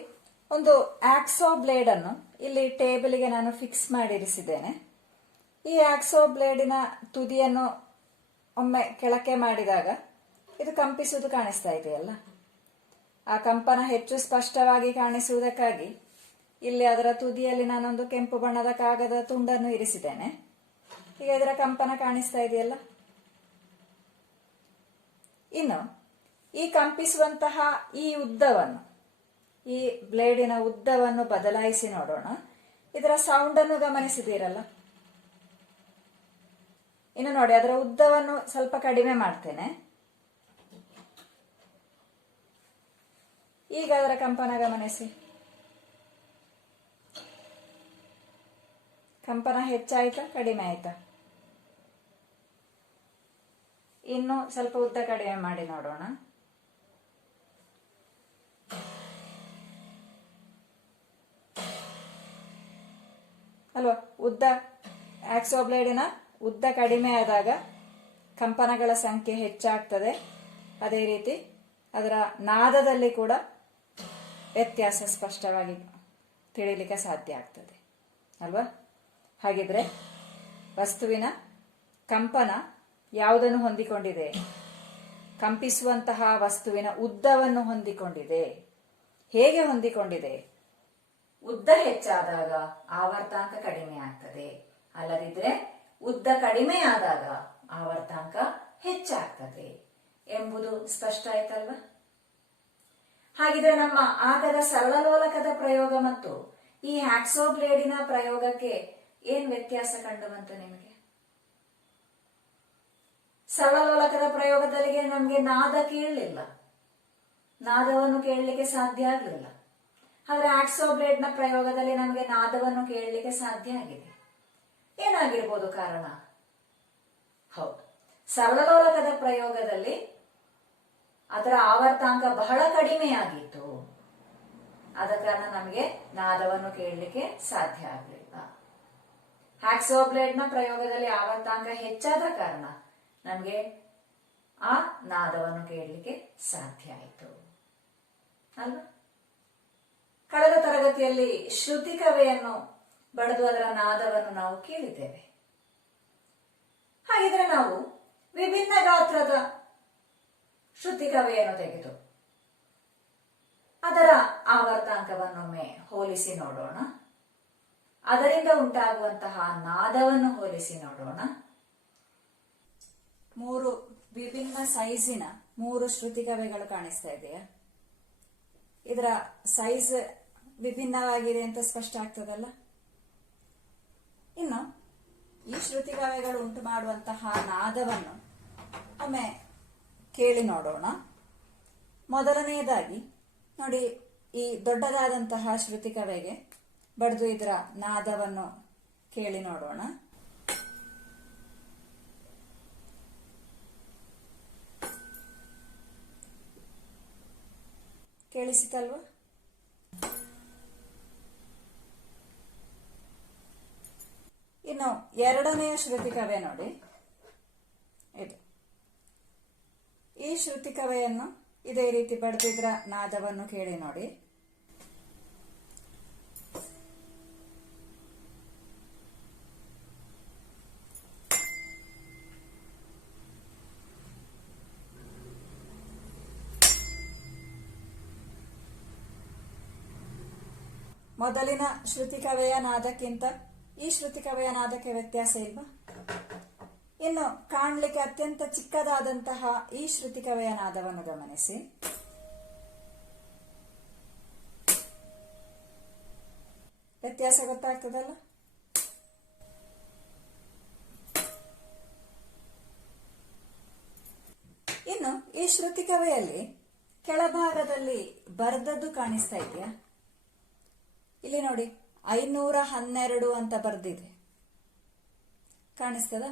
ಒಂದು ಆಕ್ಸೋ ಬ್ಲೇಡ್ ಅನ್ನು ಇಲ್ಲಿ ಟೇಬಲ್ಗೆ ನಾನು ಫಿಕ್ಸ್ ಮಾಡಿರಿಸಿದ್ದೇನೆ. ಈ ಆಕ್ಸೋ ಬ್ಲೇಡಿನ ತುದಿಯನ್ನು ಒಮ್ಮೆ ಕೆಳಕ್ಕೆ ಮಾಡಿದಾಗ ಇದು ಕಂಪಿಸುವುದು ಕಾಣಿಸ್ತಾ ಇದೆಯಲ್ಲ? ಆ ಕಂಪನ ಹೆಚ್ಚು ಸ್ಪಷ್ಟವಾಗಿ ಕಾಣಿಸುವುದಕ್ಕಾಗಿ ಇಲ್ಲಿ ಅದರ ತುದಿಯಲ್ಲಿ ನಾನೊಂದು ಕೆಂಪು ಬಣ್ಣದ ಕಾಗದ ತುಂಡನ್ನು ಇರಿಸಿದ್ದೇನೆ. ಈಗ ಇದರ ಕಂಪನ ಕಾಣಿಸ್ತಾ ಇದೆಯಲ್ಲ? ಇನ್ನು ಈ ಕಂಪಿಸುವಂತಹ ಈ ಉದ್ದವನ್ನು, ಈ ಬ್ಲೇಡಿನ ಉದ್ದವನ್ನು ಬದಲಾಯಿಸಿ ನೋಡೋಣ. ಇದರ ಸೌಂಡ್ ಅನ್ನು ಗಮನಿಸಿದ್ದೀರಲ್ಲ? ಇನ್ನು ನೋಡಿ, ಅದರ ಉದ್ದವನ್ನು ಸ್ವಲ್ಪ ಕಡಿಮೆ ಮಾಡ್ತೇನೆ. ಈಗ ಅದರ ಕಂಪನ ಗಮನಿಸಿ. ಕಂಪನ ಹೆಚ್ಚಾಯ್ತಾ ಕಡಿಮೆ ಆಯ್ತಾ? ಇನ್ನು ಸ್ವಲ್ಪ ಉದ್ದ ಕಡಿಮೆ ಮಾಡಿ ನೋಡೋಣ. ಅಲ್ವಾ, ಉದ್ದ ಆಕ್ಸೋ ಬ್ಲೇಡಿನ ಉದ್ದ ಕಡಿಮೆ ಆದಾಗ ಕಂಪನಗಳ ಸಂಖ್ಯೆ ಹೆಚ್ಚಾಗ್ತದೆ. ಅದೇ ರೀತಿ ಅದರ ನಾದದಲ್ಲಿ ಕೂಡ ವ್ಯತ್ಯಾಸ ಸ್ಪಷ್ಟವಾಗಿ ತಿಳಿಲಿಕ್ಕೆ ಸಾಧ್ಯ ಆಗ್ತದೆ ಅಲ್ವಾ. ಹಾಗಿದ್ರೆ ವಸ್ತುವಿನ ಕಂಪನ ಯಾವುದನ್ನು ಹೊಂದಿಕೊಂಡಿದೆ? ಕಂಪಿಸುವಂತಹ ವಸ್ತುವಿನ ಉದ್ದವನ್ನು ಹೊಂದಿಕೊಂಡಿದೆ. ಹೇಗೆ ಹೊಂದಿಕೊಂಡಿದೆ? ಉದ್ದ ಹೆಚ್ಚಾದಾಗ ಆವರ್ತಾಂಕ ಕಡಿಮೆ ಆಗ್ತದೆ, ಅಲ್ಲದಿದ್ರೆ ಉದ್ದ ಕಡಿಮೆ ಆದಾಗ ಆವರ್ತಾಂಕ ಹೆಚ್ಚಾಗ್ತದೆ ಎಂಬುದು ಸ್ಪಷ್ಟ ಆಯ್ತಲ್ವಾ. ಹಾಗಿದ್ರೆ ನಮ್ಮ ಆಗದ ಸರಳಲೋಲಕದ ಪ್ರಯೋಗ ಮತ್ತು ಈ ಹ್ಯಾಕ್ಸೋ ಬ್ಲೇಡಿನ ಪ್ರಯೋಗಕ್ಕೆ ಏನ್ ವ್ಯತ್ಯಾಸ ಕಂಡು ಬಂತು ನಿಮಗೆ? ಸರಳಲೋಲಕದ ಪ್ರಯೋಗದಲ್ಲಿ ನಮ್ಗೆ ನಾದ ಕೇಳಲಿಲ್ಲ, ನಾದವನ್ನು ಕೇಳಲಿಕ್ಕೆ ಸಾಧ್ಯ ಆಗಲಿಲ್ಲ. ಆದ್ರೆ ಆಕ್ಸೋ ಬ್ಲೇಡ್ ನ ಪ್ರಯೋಗದಲ್ಲಿ ನಮಗೆ ನಾದವನ್ನು ಕೇಳಲಿಕ್ಕೆ ಸಾಧ್ಯ ಆಗಿದೆ. ಏನಾಗಿರ್ಬೋದು ಕಾರಣ? ಹೌದು, ಸರಳಲೋಲಕದ ಪ್ರಯೋಗದಲ್ಲಿ ಅದರ ಆವರ್ತಾಂಕ ಬಹಳ ಕಡಿಮೆ ಆಗಿತ್ತು. ಆದ ಕಾರಣ ನಮಗೆ ನಾದವನ್ನು ಕೇಳಲಿಕ್ಕೆ ಸಾಧ್ಯ ಆಗಲಿಲ್ಲ. ಹ್ಯಾಕ್ಸೋ ಬ್ಲೇಡ್ ನ ಪ್ರಯೋಗದಲ್ಲಿ ಆವರ್ತಾಂಕ ಹೆಚ್ಚಾದ ಕಾರಣ ನಮಗೆ ಆ ನಾದವನ್ನು ಕೇಳಲಿಕ್ಕೆ ಸಾಧ್ಯ ಆಯಿತು ಅಲ್ವಾ. ಕಳೆದ ತರಗತಿಯಲ್ಲಿ ಶ್ರುತಿ ಕವೆಯನ್ನು ಬಡಿದು ಅದರ ನಾದವನ್ನು ನಾವು ಕೇಳಿದ್ದೇವೆ. ಹಾಗಿದ್ರೆ ನಾವು ವಿಭಿನ್ನ ಗಾತ್ರದ ಶ್ರುತಿ ಕವೆಯನ್ನು ತೆಗೆದು ಅದರ ಆವರ್ತಾಂಕವನ್ನೊಮ್ಮೆ ಹೋಲಿಸಿ ನೋಡೋಣ. ಅದರಿಂದ ಉಂಟಾಗುವಂತಹ ನಾದವನ್ನು ಹೋಲಿಸಿ ನೋಡೋಣ. 3 ವಿಭಿನ್ನ ಸೈಜಿನ 3 ಶ್ರುತಿ ಕವೆಗಳು ಕಾಣಿಸ್ತಾ ಇದೆಯಾ? ಇದರ ಸೈಜ್ ವಿಭಿನ್ನವಾಗಿದೆ ಅಂತ ಸ್ಪಷ್ಟ ಆಗ್ತದಲ್ಲ. ಇನ್ನು ಈ ಶ್ರುತಿ ಕವೆಗಳು ಉಂಟು ಮಾಡುವಂತಹ ನಾದವನ್ನು ಒಮ್ಮೆ ಕೇಳಿ ನೋಡೋಣ. ಮೊದಲನೆಯದಾಗಿ ನೋಡಿ, ಈ ದೊಡ್ಡದಾದಂತಹ ಶ್ರುತಿ ಕವೆಗೆ ಬಡಿದು ಇದರ ನಾದವನ್ನು ಕೇಳಿ ನೋಡೋಣ. ಕೇಳಿಸಿತಲ್ವಾ? ಇನ್ನು ಎರಡನೆಯ ಶ್ರುತಿ ಕವೆ ನೋಡಿ, ಇದು. ಈ ಶ್ರುತಿ ಕವೆಯನ್ನು ಇದೇ ರೀತಿ ಬಡಿದಿದ್ರ ನಾದವನ್ನು ಕೇಳಿ ನೋಡಿ. ಮೊದಲಿನ ಶ್ರುತಿ ಕವೆಯ ನಾದಕ್ಕಿಂತ ಈ ಶ್ರುತಿ ಕವೆಯ ನಾದಕ್ಕೆ ವ್ಯತ್ಯಾಸ ಇಲ್ವಾ? ಇನ್ನು ಕಾಣಲಿಕ್ಕೆ ಅತ್ಯಂತ ಚಿಕ್ಕದಾದಂತಹ ಈ ಶ್ರುತಿ ಕವೆಯ ನಾದವನ್ನು ಗಮನಿಸಿ. ವ್ಯತ್ಯಾಸ ಗೊತ್ತಾಗ್ತದಲ್ಲ? ಇನ್ನು ಈ ಶ್ರುತಿ ಕವೆಯಲ್ಲಿ ಕೆಳಭಾಗದಲ್ಲಿ ಬರೆದದ್ದು ಕಾಣಿಸ್ತಾ ಇದೆಯಾ? ಇಲ್ಲಿ ನೋಡಿ, 512 ಅಂತ ಬರ್ದಿದೆ, ಕಾಣಿಸ್ತದ?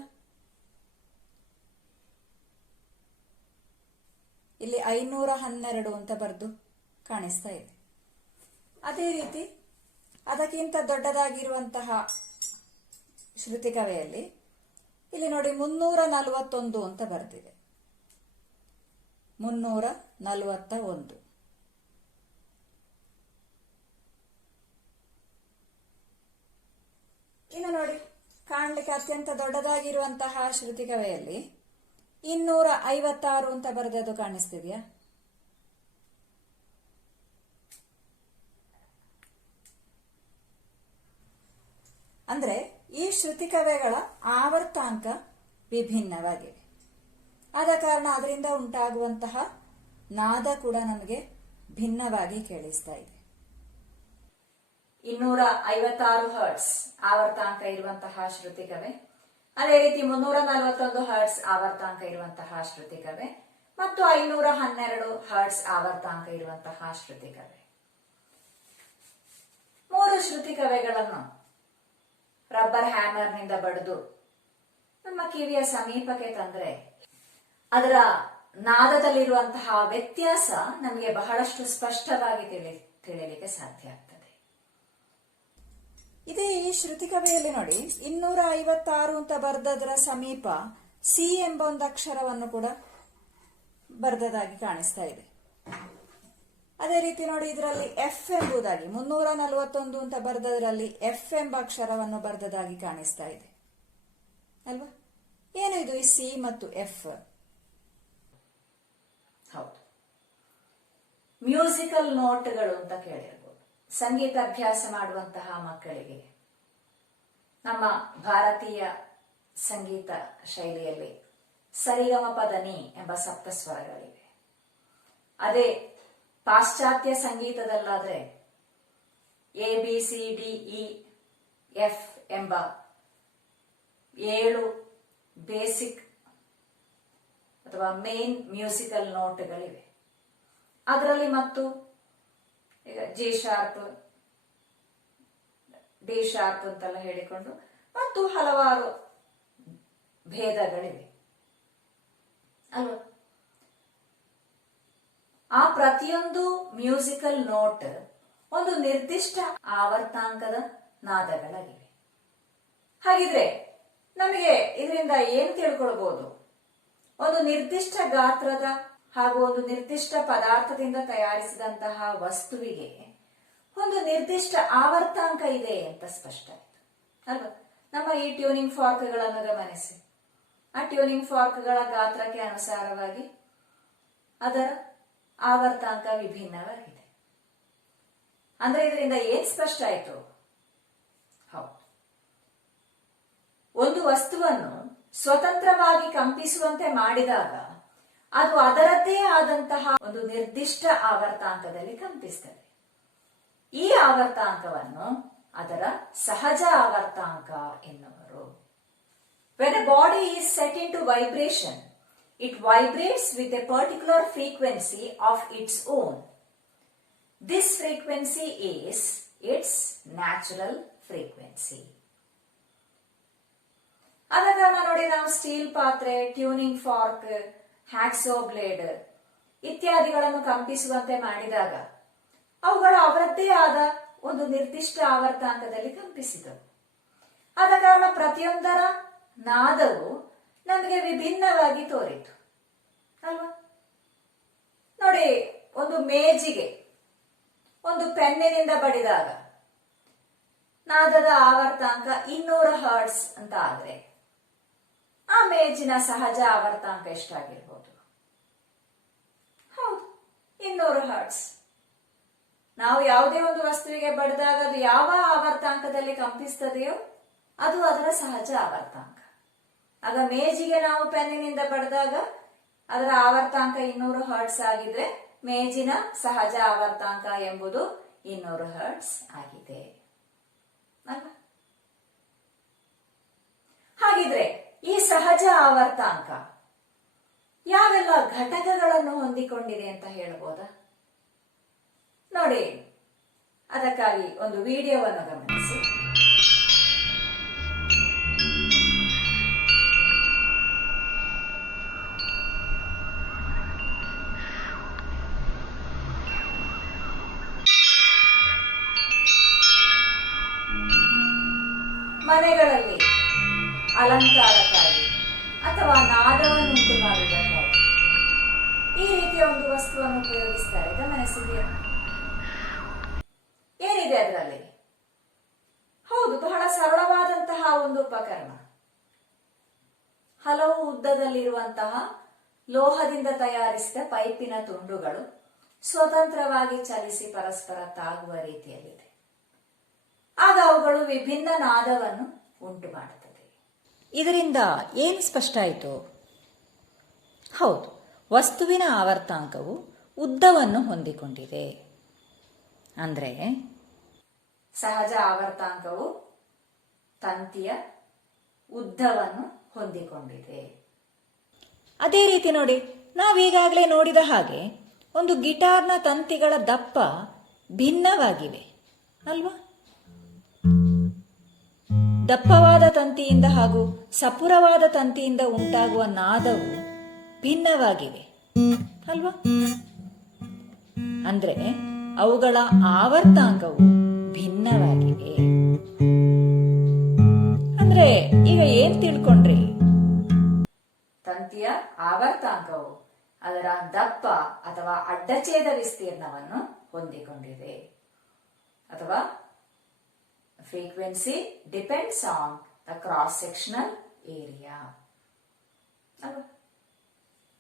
ಇಲ್ಲಿ 512 ಅಂತ ಬರೆದು ಕಾಣಿಸ್ತಾ ಇದೆ. ಅದೇ ರೀತಿ ಅದಕ್ಕಿಂತ ದೊಡ್ಡದಾಗಿರುವಂತಹ ಶ್ರುತಿ ಕವೆಯಲ್ಲಿ ಇಲ್ಲಿ ನೋಡಿ 341 ಅಂತ ಬರ್ದಿದೆ. 341. ಇನ್ನು ನೋಡಿ, ಕಾಣಲಿಕ್ಕೆ ಅತ್ಯಂತ ದೊಡ್ಡದಾಗಿರುವಂತಹ ಶ್ರುತಿ ಕವೆಯಲ್ಲಿ 256 ಅಂತ ಬರೆದದ್ದು ಕಾಣಿಸ್ತಿದ್ಯಾ? ಅಂದ್ರೆ ಈ ಶ್ರುತಿ ಕವೆಗಳ ಆವರ್ತಾಂಕ ವಿಭಿನ್ನವಾಗಿವೆ. ಆದ ಕಾರಣ ಅದರಿಂದ ಉಂಟಾಗುವಂತಹ ನಾದ ಕೂಡ ನಮಗೆ ಭಿನ್ನವಾಗಿ ಕೇಳಿಸ್ತಾ ಇದೆ. 256 ಹರ್ಟ್ಸ್ ಆವರ್ತಾಂಕ ಇರುವಂತಹ ಶ್ರುತಿ ಕವೆ, ಅದೇ ರೀತಿ 341 ಹರ್ಟ್ಸ್ ಆವರ್ತಾಂಕ ಇರುವಂತಹ ಶ್ರುತಿ ಕವೆ ಮತ್ತು 512 ಹರ್ಟ್ಸ್ ಆವರ್ತಾಂಕ ಇರುವಂತಹ ಶ್ರುತಿ ಕವೆ. 3 ಶ್ರುತಿ ಕವೆಗಳನ್ನು ರಬ್ಬರ್ ಹ್ಯಾಮರ್ನಿಂದ ಬಡಿದು ನಮ್ಮ ಕಿವಿಯ ಸಮೀಪಕ್ಕೆ ತಂದ್ರೆ ಅದರ ನಾದದಲ್ಲಿರುವಂತಹ ವ್ಯತ್ಯಾಸ ನಮಗೆ ಬಹಳಷ್ಟು ಸ್ಪಷ್ಟವಾಗಿ ತಿಳಿಯಲಿಕ್ಕೆ ಸಾಧ್ಯ ಆಗ್ತದೆ. ಇದೇ ಈ ಶ್ರುತಿಕವೆಯಲ್ಲಿ ನೋಡಿ 256 ಅಂತ ಬರೆದದರ ಸಮೀಪ ಸಿ ಎಂಬ ಒಂದು ಅಕ್ಷರವನ್ನು ಕೂಡ ಬರೆದದಾಗಿ ಕಾಣಿಸ್ತಾ ಇದೆ. ಅದೇ ರೀತಿ ನೋಡಿ ಇದರಲ್ಲಿ ಎಫ್ ಎಂಬುದಾಗಿ 341 ಅಂತ ಬರೆದದ್ರಲ್ಲಿ ಎಫ್ ಎಂಬ ಅಕ್ಷರವನ್ನು ಬರೆದದಾಗಿ ಕಾಣಿಸ್ತಾ ಇದೆ ಅಲ್ವಾ? ಏನು ಇದು ಈ ಸಿ ಮತ್ತು ಎಫ್? ಹೌದು, ಮ್ಯೂಸಿಕಲ್ ನೋಟ್ಗಳು ಅಂತ ಕೇಳಿರ್ಬೋದು. ಸಂಗೀತ ಅಭ್ಯಾಸ ಮಾಡುವಂತಹ ಮಕ್ಕಳಿಗೆ ನಮ್ಮ ಭಾರತೀಯ ಸಂಗೀತ ಶೈಲಿಯಲ್ಲಿ ಸರಿಗಮ ಪದನಿ ಎಂಬ ಸಪ್ತಸ್ವರಗಳಿವೆ. ಅದೇ ಪಾಶ್ಚಾತ್ಯ ಸಂಗೀತದಲ್ಲಾದ್ರೆ ABCDEF ಎಂಬ 7 ಬೇಸಿಕ್ ಅಥವಾ ಮೇನ್ ಮ್ಯೂಸಿಕಲ್ ನೋಟ್ಗಳಿವೆ. ಅದರಲ್ಲಿ ಮತ್ತು ಈಗ ಜಿ ಶಾರ್ಪ್, ಡಿ ಶಾರ್ಪ್ ಅಂತೆಲ್ಲ ಹೇಳಿಕೊಂಡು ಮತ್ತು ಹಲವಾರು ಭೇದಗಳಿವೆ ಅಲ್ವಾ? ಆ ಪ್ರತಿಯೊಂದು ಮ್ಯೂಸಿಕಲ್ ನೋಟ್ ಒಂದು ನಿರ್ದಿಷ್ಟ ಆವರ್ತಾಂಕದ ನಾದಗಳಾಗಿವೆ. ಹಾಗಿದ್ರೆ ನಮಗೆ ಇದರಿಂದ ಏನು ತಿಳ್ಕೊಳ್ಬಹುದು? ಒಂದು ನಿರ್ದಿಷ್ಟ ಗಾತ್ರದ ಹಾಗೂ ಒಂದು ನಿರ್ದಿಷ್ಟ ಪದಾರ್ಥದಿಂದ ತಯಾರಿಸಿದಂತಹ ವಸ್ತುವಿಗೆ ಒಂದು ನಿರ್ದಿಷ್ಟ ಆವರ್ತಾಂಕ ಇದೆ ಅಂತ ಸ್ಪಷ್ಟ ಆಯ್ತು ಅಲ್ವಾ? ನಮ್ಮ ಈ ಟ್ಯೂನಿಂಗ್ ಫಾರ್ಕ್ಗಳನ್ನು ಗಮನಿಸಿ. ಆ ಟ್ಯೂನಿಂಗ್ ಫಾರ್ಕ್ಗಳ ಗಾತ್ರಕ್ಕೆ ಅನುಸಾರವಾಗಿ ಅದರ ಆವರ್ತಾಂಕ ವಿಭಿನ್ನವಾಗಿದೆ. ಅಂದ್ರೆ ಇದರಿಂದ ಏನ್ ಸ್ಪಷ್ಟ ಆಯ್ತು? ಹೌದು, ಒಂದು ವಸ್ತುವನ್ನು ಸ್ವತಂತ್ರವಾಗಿ ಕಂಪಿಸುವಂತೆ ಮಾಡಿದಾಗ ಅದು ಅದರದ್ದೇ ಆದಂತಹ ಒಂದು ನಿರ್ದಿಷ್ಟ ಆವರ್ತಾಂಕದಲ್ಲಿ ಕಂಪಿಸ್ತದೆ. ಈ ಆವರ್ತಾಂಕವನ್ನು ಅದರ ಸಹಜ ಆವರ್ತಾಂಕ ಎನ್ನುವರು. When a body is set into vibration, it vibrates with a particular frequency of its own. This frequency is its natural frequency. ಆದ ಕಾರಣ ನೋಡಿ, ನಾವು ಸ್ಟೀಲ್ ಪಾತ್ರೆ, ಟ್ಯೂನಿಂಗ್ ಫಾರ್ಕ್, ಹ್ಯಾಕ್ಸೋ ಬ್ಲೇಡ್ ಇತ್ಯಾದಿಗಳನ್ನು ಕಂಪಿಸುವಂತೆ ಮಾಡಿದಾಗ ಅವುಗಳು ಅವರದ್ದೇ ಆದ ಒಂದು ನಿರ್ದಿಷ್ಟ ಆವರ್ತಾಂಕದಲ್ಲಿ ಕಂಪಿಸಿದವು. ಆದ ಕಾರಣ ಪ್ರತಿಯೊಂದರ ನಾದವು ನಮಗೆ ವಿಭಿನ್ನವಾಗಿ ತೋರಿತು ಅಲ್ವಾ? ನೋಡಿ, ಒಂದು ಮೇಜಿಗೆ ಒಂದು ಪೆನ್ನಿನಿಂದ ಬಡಿದಾಗ ನಾದದ ಆವರ್ತಾಂಕ 200 ಹರ್ಟ್ಸ್ ಅಂತ ಆದ್ರೆ ಆ ಮೇಜಿನ ಸಹಜ ಆವರ್ತಾಂಕ ಎಷ್ಟಾಗಿರ್ಬೋದು? ಹೌದು, 200 ಹರ್ಟ್ಸ್. ನಾವು ಯಾವುದೇ ಒಂದು ವಸ್ತುವಿಗೆ ಬಡಿದಾಗ ಅದು ಯಾವ ಆವರ್ತಾಂಕದಲ್ಲಿ ಕಂಪಿಸ್ತದೆಯೋ ಅದು ಅದರ ಸಹಜ ಆವರ್ತಾಂಕ. ಆಗ ಮೇಜಿಗೆ ನಾವು ಪೆನ್ನಿನಿಂದ ಬಡಿದಾಗ ಅದರ ಆವರ್ತಾಂಕ 200 ಹರ್ಟ್ಸ್ ಆಗಿದ್ರೆ ಮೇಜಿನ ಸಹಜ ಆವರ್ತಾಂಕ ಎಂಬುದು 200 ಹರ್ಟ್ಸ್ ಆಗಿದೆ ಅಲ್ವಾ? ಹಾಗಿದ್ರೆ ಈ ಸಹಜ ಆವರ್ತಾಂಕ ಯಾವೆಲ್ಲ ಘಟಕಗಳನ್ನು ಹೊಂದಿಕೊಂಡಿದೆ ಅಂತ ಹೇಳ್ಬೋದಾ? ನೋಡಿ, ಅದಕ್ಕಾಗಿ ಒಂದು ವಿಡಿಯೋವನ್ನು ಗಮನಿಸಿ. ಮನೆಗಳಲ್ಲಿ ಅಲಂಕಾರಕ್ಕಾಗಿ ಅಥವಾ ನಾದವನ್ನುಂಟು ಮಾಡುವುದಕ್ಕಾಗಿ ಈ ರೀತಿಯ ಒಂದು ವಸ್ತುವನ್ನು ಉಪಯೋಗಿಸ್ತಾರೆ. ಗಮನಿಸಿದೆಯಾ? ಏನಿದೆ ಅದರಲ್ಲಿ? ಹೌದು, ಬಹಳ ಸರಳವಾದಂತಹ ಒಂದು ಉಪಕರಣ. ಹಲವು ಉದ್ದದಲ್ಲಿರುವಂತಹ ಲೋಹದಿಂದ ತಯಾರಿಸಿದ ಪೈಪಿನ ತುಂಡುಗಳು ಸ್ವತಂತ್ರವಾಗಿ ಚಲಿಸಿ ಪರಸ್ಪರ ತಾಗುವ ರೀತಿಯಲ್ಲಿದೆ. ಆಗ ಅವುಗಳು ವಿಭಿನ್ನ ನಾದವನ್ನು ಉಂಟು ಮಾಡುತ್ತದೆ. ಇದರಿಂದ ಏನು ಸ್ಪಷ್ಟ ಆಯಿತು? ಹೌದು, ವಸ್ತುವಿನ ಆವರ್ತಾಂಕವು ಉದ್ದವನ್ನು ಹೊಂದಿಕೊಂಡಿದೆ. ಅಂದ್ರೆ ಸಹಜ ಆವರ್ತಾಂಕವು ತಂತಿಯ ಉದ್ದವನ್ನು ಹೊಂದಿಕೊಂಡಿದೆ. ಅದೇ ರೀತಿ ನೋಡಿ, ನಾವೀಗಾಗಲೇ ನೋಡಿದ ಹಾಗೆ ಒಂದು ಗಿಟಾರ್ನ ತಂತಿಗಳ ದಪ್ಪ ಭಿನ್ನವಾಗಿವೆ ಅಲ್ವಾ? ದಪ್ಪವಾದ ತಂತಿಯಿಂದ ಹಾಗೂ ಸಪುರವಾದ ತಂತಿಯಿಂದ ಉಂಟಾಗುವ ನಾದವು ಭಿನ್ನವಾಗಿವೆ ಅಲ್ವಾ? ಅಂದ್ರೆ ಅವುಗಳ ಆವರ್ತಾಂಕವು ಭಿನ್ನವಾಗಿವೆ. ಅಂದ್ರೆ ಈಗ ಏನ್ ತಿಳ್ಕೊಂಡ್ರಿ? ತಂತಿಯ ಆವರ್ತಾಂಕವು ಅದರ ದಪ್ಪ ಅಥವಾ ಅಡ್ಡಛೇದ ವಿಸ್ತೀರ್ಣವನ್ನು ಹೊಂದಿಕೊಂಡಿದೆ, ಅಥವಾ frequency depends on the cross sectional area.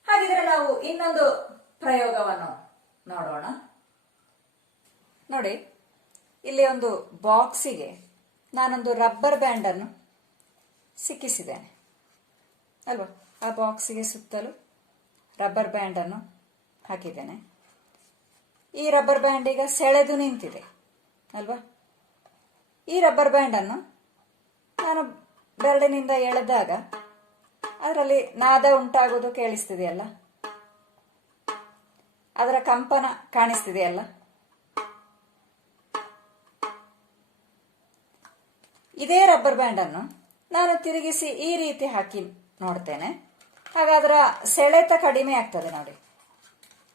ಹಾಗಿದ್ರೆ ನಾವು ಇನ್ನೊಂದು ಪ್ರಯೋಗವನ್ನು ನೋಡೋಣ. ನೋಡಿ, ಇಲ್ಲಿ ಒಂದು ಬಾಕ್ಸಿಗೆ ನಾನೊಂದು ರಬ್ಬರ್ ಬ್ಯಾಂಡ್ ಅನ್ನು ಸಿಕ್ಕಿಸಿದ್ದೇನೆ ಅಲ್ವಾ? ಆ ಬಾಕ್ಸಿಗೆ ಸುತ್ತಲೂ ರಬ್ಬರ್ ಬ್ಯಾಂಡ್ ಅನ್ನು ಹಾಕಿದ್ದೇನೆ. ಈ ರಬ್ಬರ್ ಬ್ಯಾಂಡ್ ಈಗ ಸೆಳೆದು ನಿಂತಿದೆ ಅಲ್ವಾ? ಈ ರಬ್ಬರ್ ಬ್ಯಾಂಡ್ ಅನ್ನು ನಾನು ಬೆರಳಿನಿಂದ ಎಳೆದಾಗ ಅದರಲ್ಲಿ ನಾದ ಉಂಟಾಗುವುದು ಕೇಳಿಸ್ತಿದೆಯಲ್ಲ, ಅದರ ಕಂಪನ ಕಾಣಿಸ್ತಿದೆಯಲ್ಲ. ಇದೇ ರಬ್ಬರ್ ಬ್ಯಾಂಡ್ ಅನ್ನು ನಾನು ತಿರುಗಿಸಿ ಈ ರೀತಿ ಹಾಕಿ ನೋಡ್ತೇನೆ. ಆಗ ಅದರ ಸೆಳೆತ ಕಡಿಮೆ ಆಗ್ತದೆ ನೋಡಿ.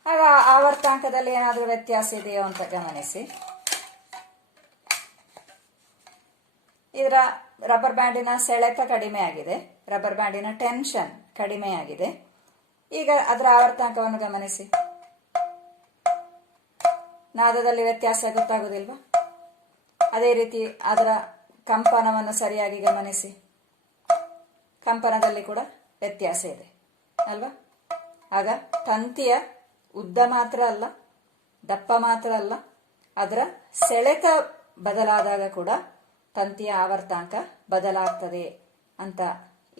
ಆಗ ಆವರ್ತಾಂಕದಲ್ಲಿ ಏನಾದರೂ ವ್ಯತ್ಯಾಸ ಇದೆಯೋ ಅಂತ ಗಮನಿಸಿ. ಇದರ ರಬ್ಬರ್ ಬ್ಯಾಂಡಿನ ಸೆಳೆತ ಕಡಿಮೆ ಆಗಿದೆ, ರಬ್ಬರ್ ಬ್ಯಾಂಡಿನ ಟೆನ್ಷನ್ ಕಡಿಮೆ ಆಗಿದೆ. ಈಗ ಅದರ ಆವರ್ತಾಂಕವನ್ನು ಗಮನಿಸಿ. ನಾದದಲ್ಲಿ ವ್ಯತ್ಯಾಸ ಗೊತ್ತಾಗುವುದಿಲ್ವಾ? ಅದೇ ರೀತಿ ಅದರ ಕಂಪನವನ್ನು ಸರಿಯಾಗಿ ಗಮನಿಸಿ. ಕಂಪನದಲ್ಲಿ ಕೂಡ ವ್ಯತ್ಯಾಸ ಇದೆ ಅಲ್ವಾ? ಆಗ ತಂತಿಯ ಉದ್ದ ಮಾತ್ರ ಅಲ್ಲ, ದಪ್ಪ ಮಾತ್ರ ಅಲ್ಲ, ಅದರ ಸೆಳೆತ ಬದಲಾದಾಗ ಕೂಡ ತಂತಿಯ ಆವರ್ತಾಂಕ ಬದಲಾಗ್ತದೆ ಅಂತ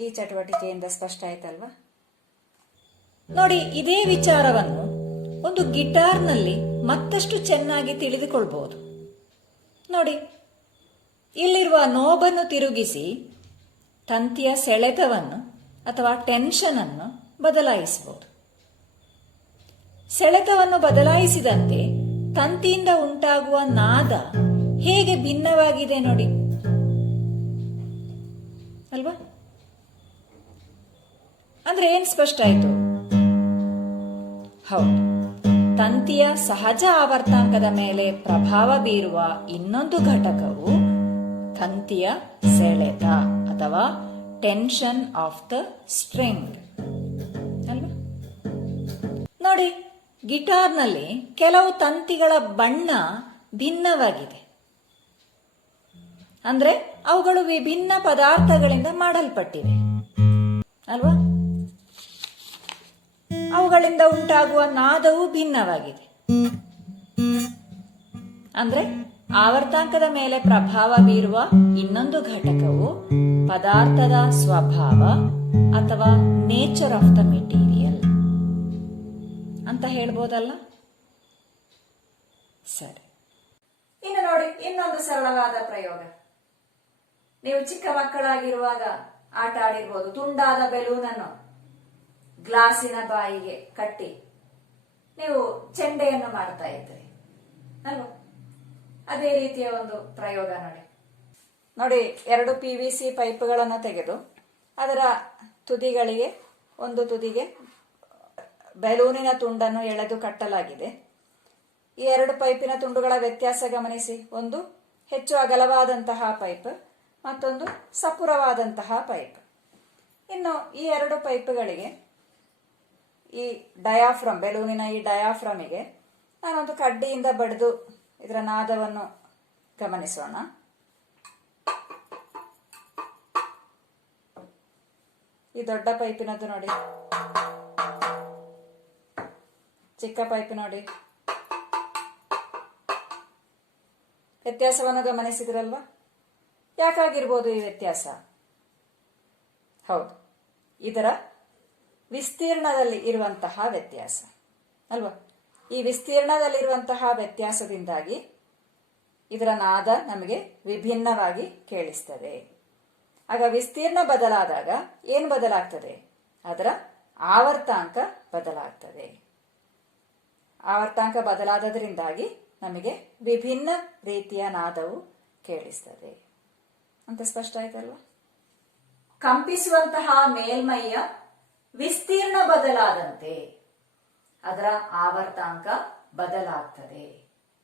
ಈ ಚಟುವಟಿಕೆಯಿಂದ ಸ್ಪಷ್ಟ ಆಯ್ತಲ್ವಾ? ನೋಡಿ, ಇದೇ ವಿಚಾರವನ್ನು ಒಂದು ಗಿಟಾರ್ನಲ್ಲಿ ಮತ್ತಷ್ಟು ಚೆನ್ನಾಗಿ ತಿಳಿದುಕೊಳ್ಬಹುದು. ನೋಡಿ, ಇಲ್ಲಿರುವ ನೋಬನ್ನು ತಿರುಗಿಸಿ ತಂತಿಯ ಸೆಳೆತವನ್ನು ಅಥವಾ ಟೆನ್ಷನ್ ಅನ್ನು ಬದಲಾಯಿಸಬಹುದು. ಸೆಳೆತವನ್ನು ಬದಲಾಯಿಸಿದಂತೆ ತಂತಿಯಿಂದ ಉಂಟಾಗುವ ನಾದ ಹೇಗೆ ಭಿನ್ನವಾಗಿದೆ ನೋಡಿ ಅಲ್ವಾ? ಅಂದ್ರೆ ಏನ್ ಸ್ಪಷ್ಟ ಆಯ್ತು? ಹೌದು, ತಂತಿಯ ಸಹಜ ಆವರ್ತಾಂಕದ ಮೇಲೆ ಪ್ರಭಾವ ಬೀರುವ ಇನ್ನೊಂದು ಘಟಕವು ತಂತಿಯ ಸೆಳೆತ ಅಥವಾ ಟೆನ್ಷನ್ ಆಫ್ ದ ಸ್ಟ್ರಿಂಗ್ ಅಲ್ವಾ? ನೋಡಿ, ಗಿಟಾರ್ನಲ್ಲಿ ಕೆಲವು ತಂತಿಗಳ ಬಣ್ಣ ಭಿನ್ನವಾಗಿದೆ. ಅಂದ್ರೆ ಅವುಗಳು ವಿಭಿನ್ನ ಪದಾರ್ಥಗಳಿಂದ ಮಾಡಲ್ಪಟ್ಟಿವೆ ಅಲ್ವಾ? ಅವುಗಳಿಂದ ಉಂಟಾಗುವ ನಾದವು ಭಿನ್ನವಾಗಿದೆ. ಅಂದ್ರೆ ಆವರ್ತಾಂಕದ ಮೇಲೆ ಪ್ರಭಾವ ಬೀರುವ ಇನ್ನೊಂದು ಘಟಕವು ಪದಾರ್ಥದ ಸ್ವಭಾವ ಅಥವಾ ನೇಚರ್ ಆಫ್ ದ ಮೆಟೀರಿಯಲ್ ಅಂತ ಹೇಳ್ಬೋದಲ್ಲ? ಸರಿ, ಇನ್ನು ನೋಡಿ ಇನ್ನೊಂದು ಸರಳವಾದ ಪ್ರಯೋಗ. ನೀವು ಚಿಕ್ಕ ಮಕ್ಕಳಾಗಿರುವಾಗ ಆಟ ಆಡಿರ್ಬೋದು. ತುಂಡಾದ ಬೆಲೂನ್ ಅನ್ನು ಗ್ಲಾಸಿನ ಬಾಯಿಗೆ ಕಟ್ಟಿ ನೀವು ಚೆಂಡೆಯನ್ನು ಮಾಡ್ತಾ ಇದ್ರಿ ಅಲ್ವಾ? ಅದೇ ರೀತಿಯ ಒಂದು ಪ್ರಯೋಗ ನೋಡಿ, 2 PVC ಪೈಪ್ಗಳನ್ನು ತೆಗೆದು ಅದರ ತುದಿಗಳಿಗೆ, ಒಂದು ತುದಿಗೆ ಬೆಲೂನಿನ ತುಂಡನ್ನು ಎಳೆದು ಕಟ್ಟಲಾಗಿದೆ. ಈ 2 ಪೈಪಿನ ತುಂಡುಗಳ ವ್ಯತ್ಯಾಸ ಗಮನಿಸಿ. ಒಂದು ಹೆಚ್ಚು ಅಗಲವಾದಂತಹ ಪೈಪ್, ಮತ್ತೊಂದು ಸಪುರವಾದಂತಹ ಪೈಪ್. ಇನ್ನು ಈ 2 ಪೈಪ್ಗಳಿಗೆ ಈ ಡಯಾಫ್ರಮ್, ಬೆಲೂನಿನ ಈ ಡಯಾಫ್ರಮಿಗೆ ನಾನೊಂದು ಕಡ್ಡಿಯಿಂದ ಬಡಿದು ಇದರ ನಾದವನ್ನು ಗಮನಿಸೋಣ. ಈ ದೊಡ್ಡ ಪೈಪಿನದ್ದು ನೋಡಿ, ಚಿಕ್ಕ ಪೈಪ್ ನೋಡಿ, ವ್ಯತ್ಯಾಸವನ್ನು ಗಮನಿಸಿದ್ರಲ್ವಾ? ಯಾಕಾಗಿರ್ಬೋದು ಈ ವ್ಯತ್ಯಾಸ? ಹೌದು, ಇದರ ವಿಸ್ತೀರ್ಣದಲ್ಲಿ ಇರುವಂತಹ ವ್ಯತ್ಯಾಸ ಅಲ್ವಾ? ಈ ವಿಸ್ತೀರ್ಣದಲ್ಲಿರುವಂತಹ ವ್ಯತ್ಯಾಸದಿಂದಾಗಿ ಇದರ ನಾದ ನಮಗೆ ವಿಭಿನ್ನವಾಗಿ ಕೇಳಿಸ್ತದೆ. ಆಗ ವಿಸ್ತೀರ್ಣ ಬದಲಾದಾಗ ಏನು ಬದಲಾಗ್ತದೆ? ಅದರ ಆವರ್ತಾಂಕ ಬದಲಾಗ್ತದೆ. ಆವರ್ತಾಂಕ ಬದಲಾದದರಿಂದಾಗಿ ನಮಗೆ ವಿಭಿನ್ನ ರೀತಿಯ ನಾದವು ಕೇಳಿಸ್ತದೆ ಅಂತ ಸ್ಪಷ್ಟ ಆಯ್ತಲ್ವಾ? ಕಂಪಿಸುವಂತಹ ಮೇಲ್ಮೈಯ ವಿಸ್ತೀರ್ಣ ಬದಲಾದಂತೆ ಅದರ ಆವರ್ತಾಂಕ ಬದಲಾಗ್ತದೆ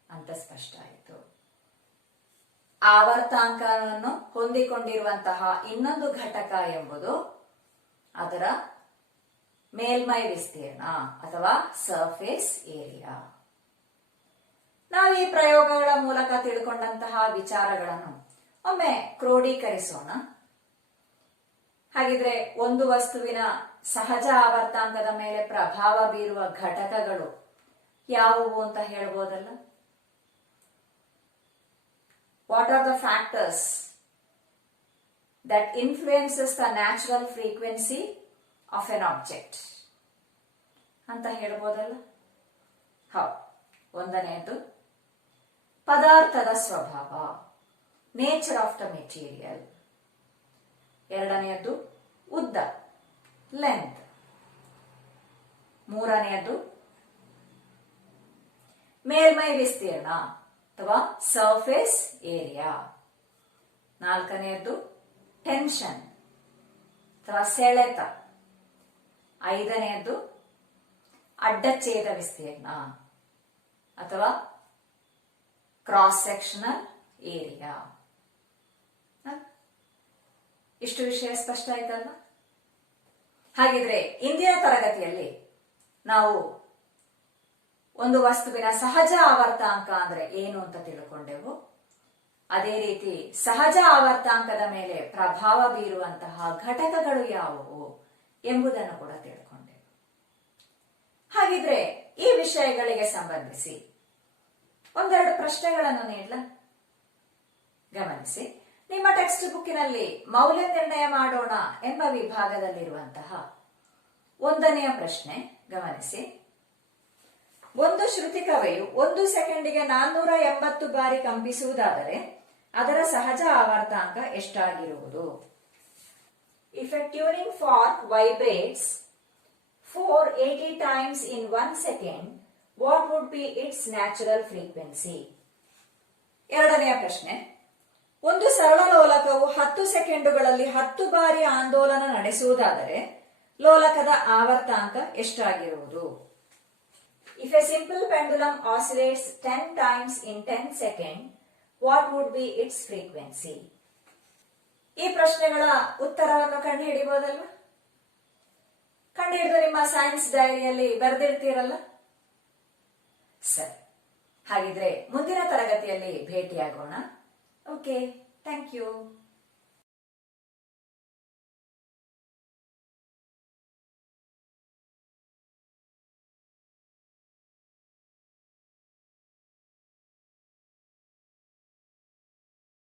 ಅಂತ ಸ್ಪಷ್ಟ ಆಯಿತು. ಆವರ್ತಾಂಕವನ್ನು ಹೊಂದಿಕೊಂಡಿರುವಂತಹ ಇನ್ನೊಂದು ಘಟಕ ಎಂಬುದು ಅದರ ಮೇಲ್ಮೈ ವಿಸ್ತೀರ್ಣ ಅಥವಾ ಸರ್ಫೇಸ್ ಏರಿಯಾ. ನಾವು ಈ ಪ್ರಯೋಗಗಳ ಮೂಲಕ ತಿಳ್ಕೊಂಡಂತಹ ವಿಚಾರಗಳನ್ನು ಒಮ್ಮೆ ಕ್ರೋಢೀಕರಿಸೋಣ. ಹಾಗಿದ್ರೆ ಒಂದು ವಸ್ತುವಿನ ಸಹಜ ಆವರ್ತಾಂಕದ ಮೇಲೆ ಪ್ರಭಾವ ಬೀರುವ ಘಟಕಗಳು ಯಾವುವು ಅಂತ ಹೇಳ್ಬೋದಲ್ಲ? What are the factors that influences the natural frequency of an object ಅಂತ ಹೇಳ್ಬೋದಲ್ಲ? ಹೌದು. ಒಂದನೆಯದು ಪದಾರ್ಥದ ಸ್ವಭಾವ, ನೇಚರ್ ಆಫ್ ದ ಮೆಟೀರಿಯಲ್. ಎರಡನೆಯದು ಉದ್ದ, ಲೆಂತ್. ಮೂರನೆಯದು ಮೇಲ್ಮೈ ವಿಸ್ತೀರ್ಣ ಅಥವಾ ಸರ್ಫೇಸ್ ಏರಿಯಾ. ನಾಲ್ಕನೆಯದ್ದು ಟೆನ್ಷನ್ ಅಥವಾ ಸೆಳೆತ. ಐದನೆಯದ್ದು ಅಡ್ಡಛೇದ ವಿಸ್ತೀರ್ಣ ಅಥವಾ ಕ್ರಾಸ್ ಸೆಕ್ಷನಲ್ ಏರಿಯಾ. ಇಷ್ಟು ವಿಷಯ ಸ್ಪಷ್ಟ ಆಯ್ತಲ್ಲ? ಹಾಗಿದ್ರೆ ಇಂದಿನ ತರಗತಿಯಲ್ಲಿ ನಾವು ಒಂದು ವಸ್ತುವಿನ ಸಹಜ ಆವರ್ತಾಂಕ ಅಂದ್ರೆ ಏನು ಅಂತ ತಿಳ್ಕೊಂಡೆವು. ಅದೇ ರೀತಿ ಸಹಜ ಆವರ್ತಾಂಕದ ಮೇಲೆ ಪ್ರಭಾವ ಬೀರುವಂತಹ ಘಟಕಗಳು ಯಾವುವು ಎಂಬುದನ್ನು ಕೂಡ ತಿಳ್ಕೊಂಡೆವು. ಹಾಗಿದ್ರೆ ಈ ವಿಷಯಗಳಿಗೆ ಸಂಬಂಧಿಸಿ ಒಂದೆರಡು ಪ್ರಶ್ನೆಗಳನ್ನು ನೀಡಲ ಗಮನಿಸಿ. ನಿಮ್ಮ ಟೆಕ್ಸ್ಟ್ ಬುಕ್ಕಿನಲ್ಲಿ ಮೌಲ್ಯ ನಿರ್ಣಯ ಮಾಡೋಣ ಎಂಬ ವಿಭಾಗದಲ್ಲಿರುವಂತಹ ಒಂದನೆಯ ಪ್ರಶ್ನೆ ಗಮನಿಸಿ. ಒಂದು ಶ್ರುತಿಕವೆಯು 1 ಸೆಕೆಂಡಿಗೆ 480 ಬಾರಿ ಕಂಪಿಸುವುದಾದರೆ ಅದರ ಸಹಜ ಆವರ್ತಾಂಕ ಎಷ್ಟಾಗಿರುವುದು? If a tuning fork vibrates 480 times in 1 second, what would be its natural frequency? ಎರಡನೆಯ ಪ್ರಶ್ನೆ. ಒಂದು ಸರಳ ಲೋಲಕವು 10 ಸೆಕೆಂಡುಗಳಲ್ಲಿ 10 ಬಾರಿ ಆಂದೋಲನ ನಡೆಸುವುದಾದರೆ ಲೋಲಕದ ಆವರ್ತಾಂಕ ಎಷ್ಟಾಗಿರುವುದು? If a simple pendulum oscillates 10 times in 10 seconds, what would be its frequency? ಈ ಪ್ರಶ್ನೆಗಳ ಉತ್ತರವನ್ನು ಕಂಡುಹಿಡಿಯಬಹುದಲ್ವಾ? ಕಂಡುಹಿಡಿದು ನಿಮ್ಮ ಸೈನ್ಸ್ ಡೈರಿಯಲ್ಲಿ ಬರೆದಿರ್ತೀರಲ್ಲ? ಸರಿ, ಹಾಗಿದ್ರೆ ಮುಂದಿನ ತರಗತಿಯಲ್ಲಿ ಭೇಟಿಯಾಗೋಣ. Okay, thank you.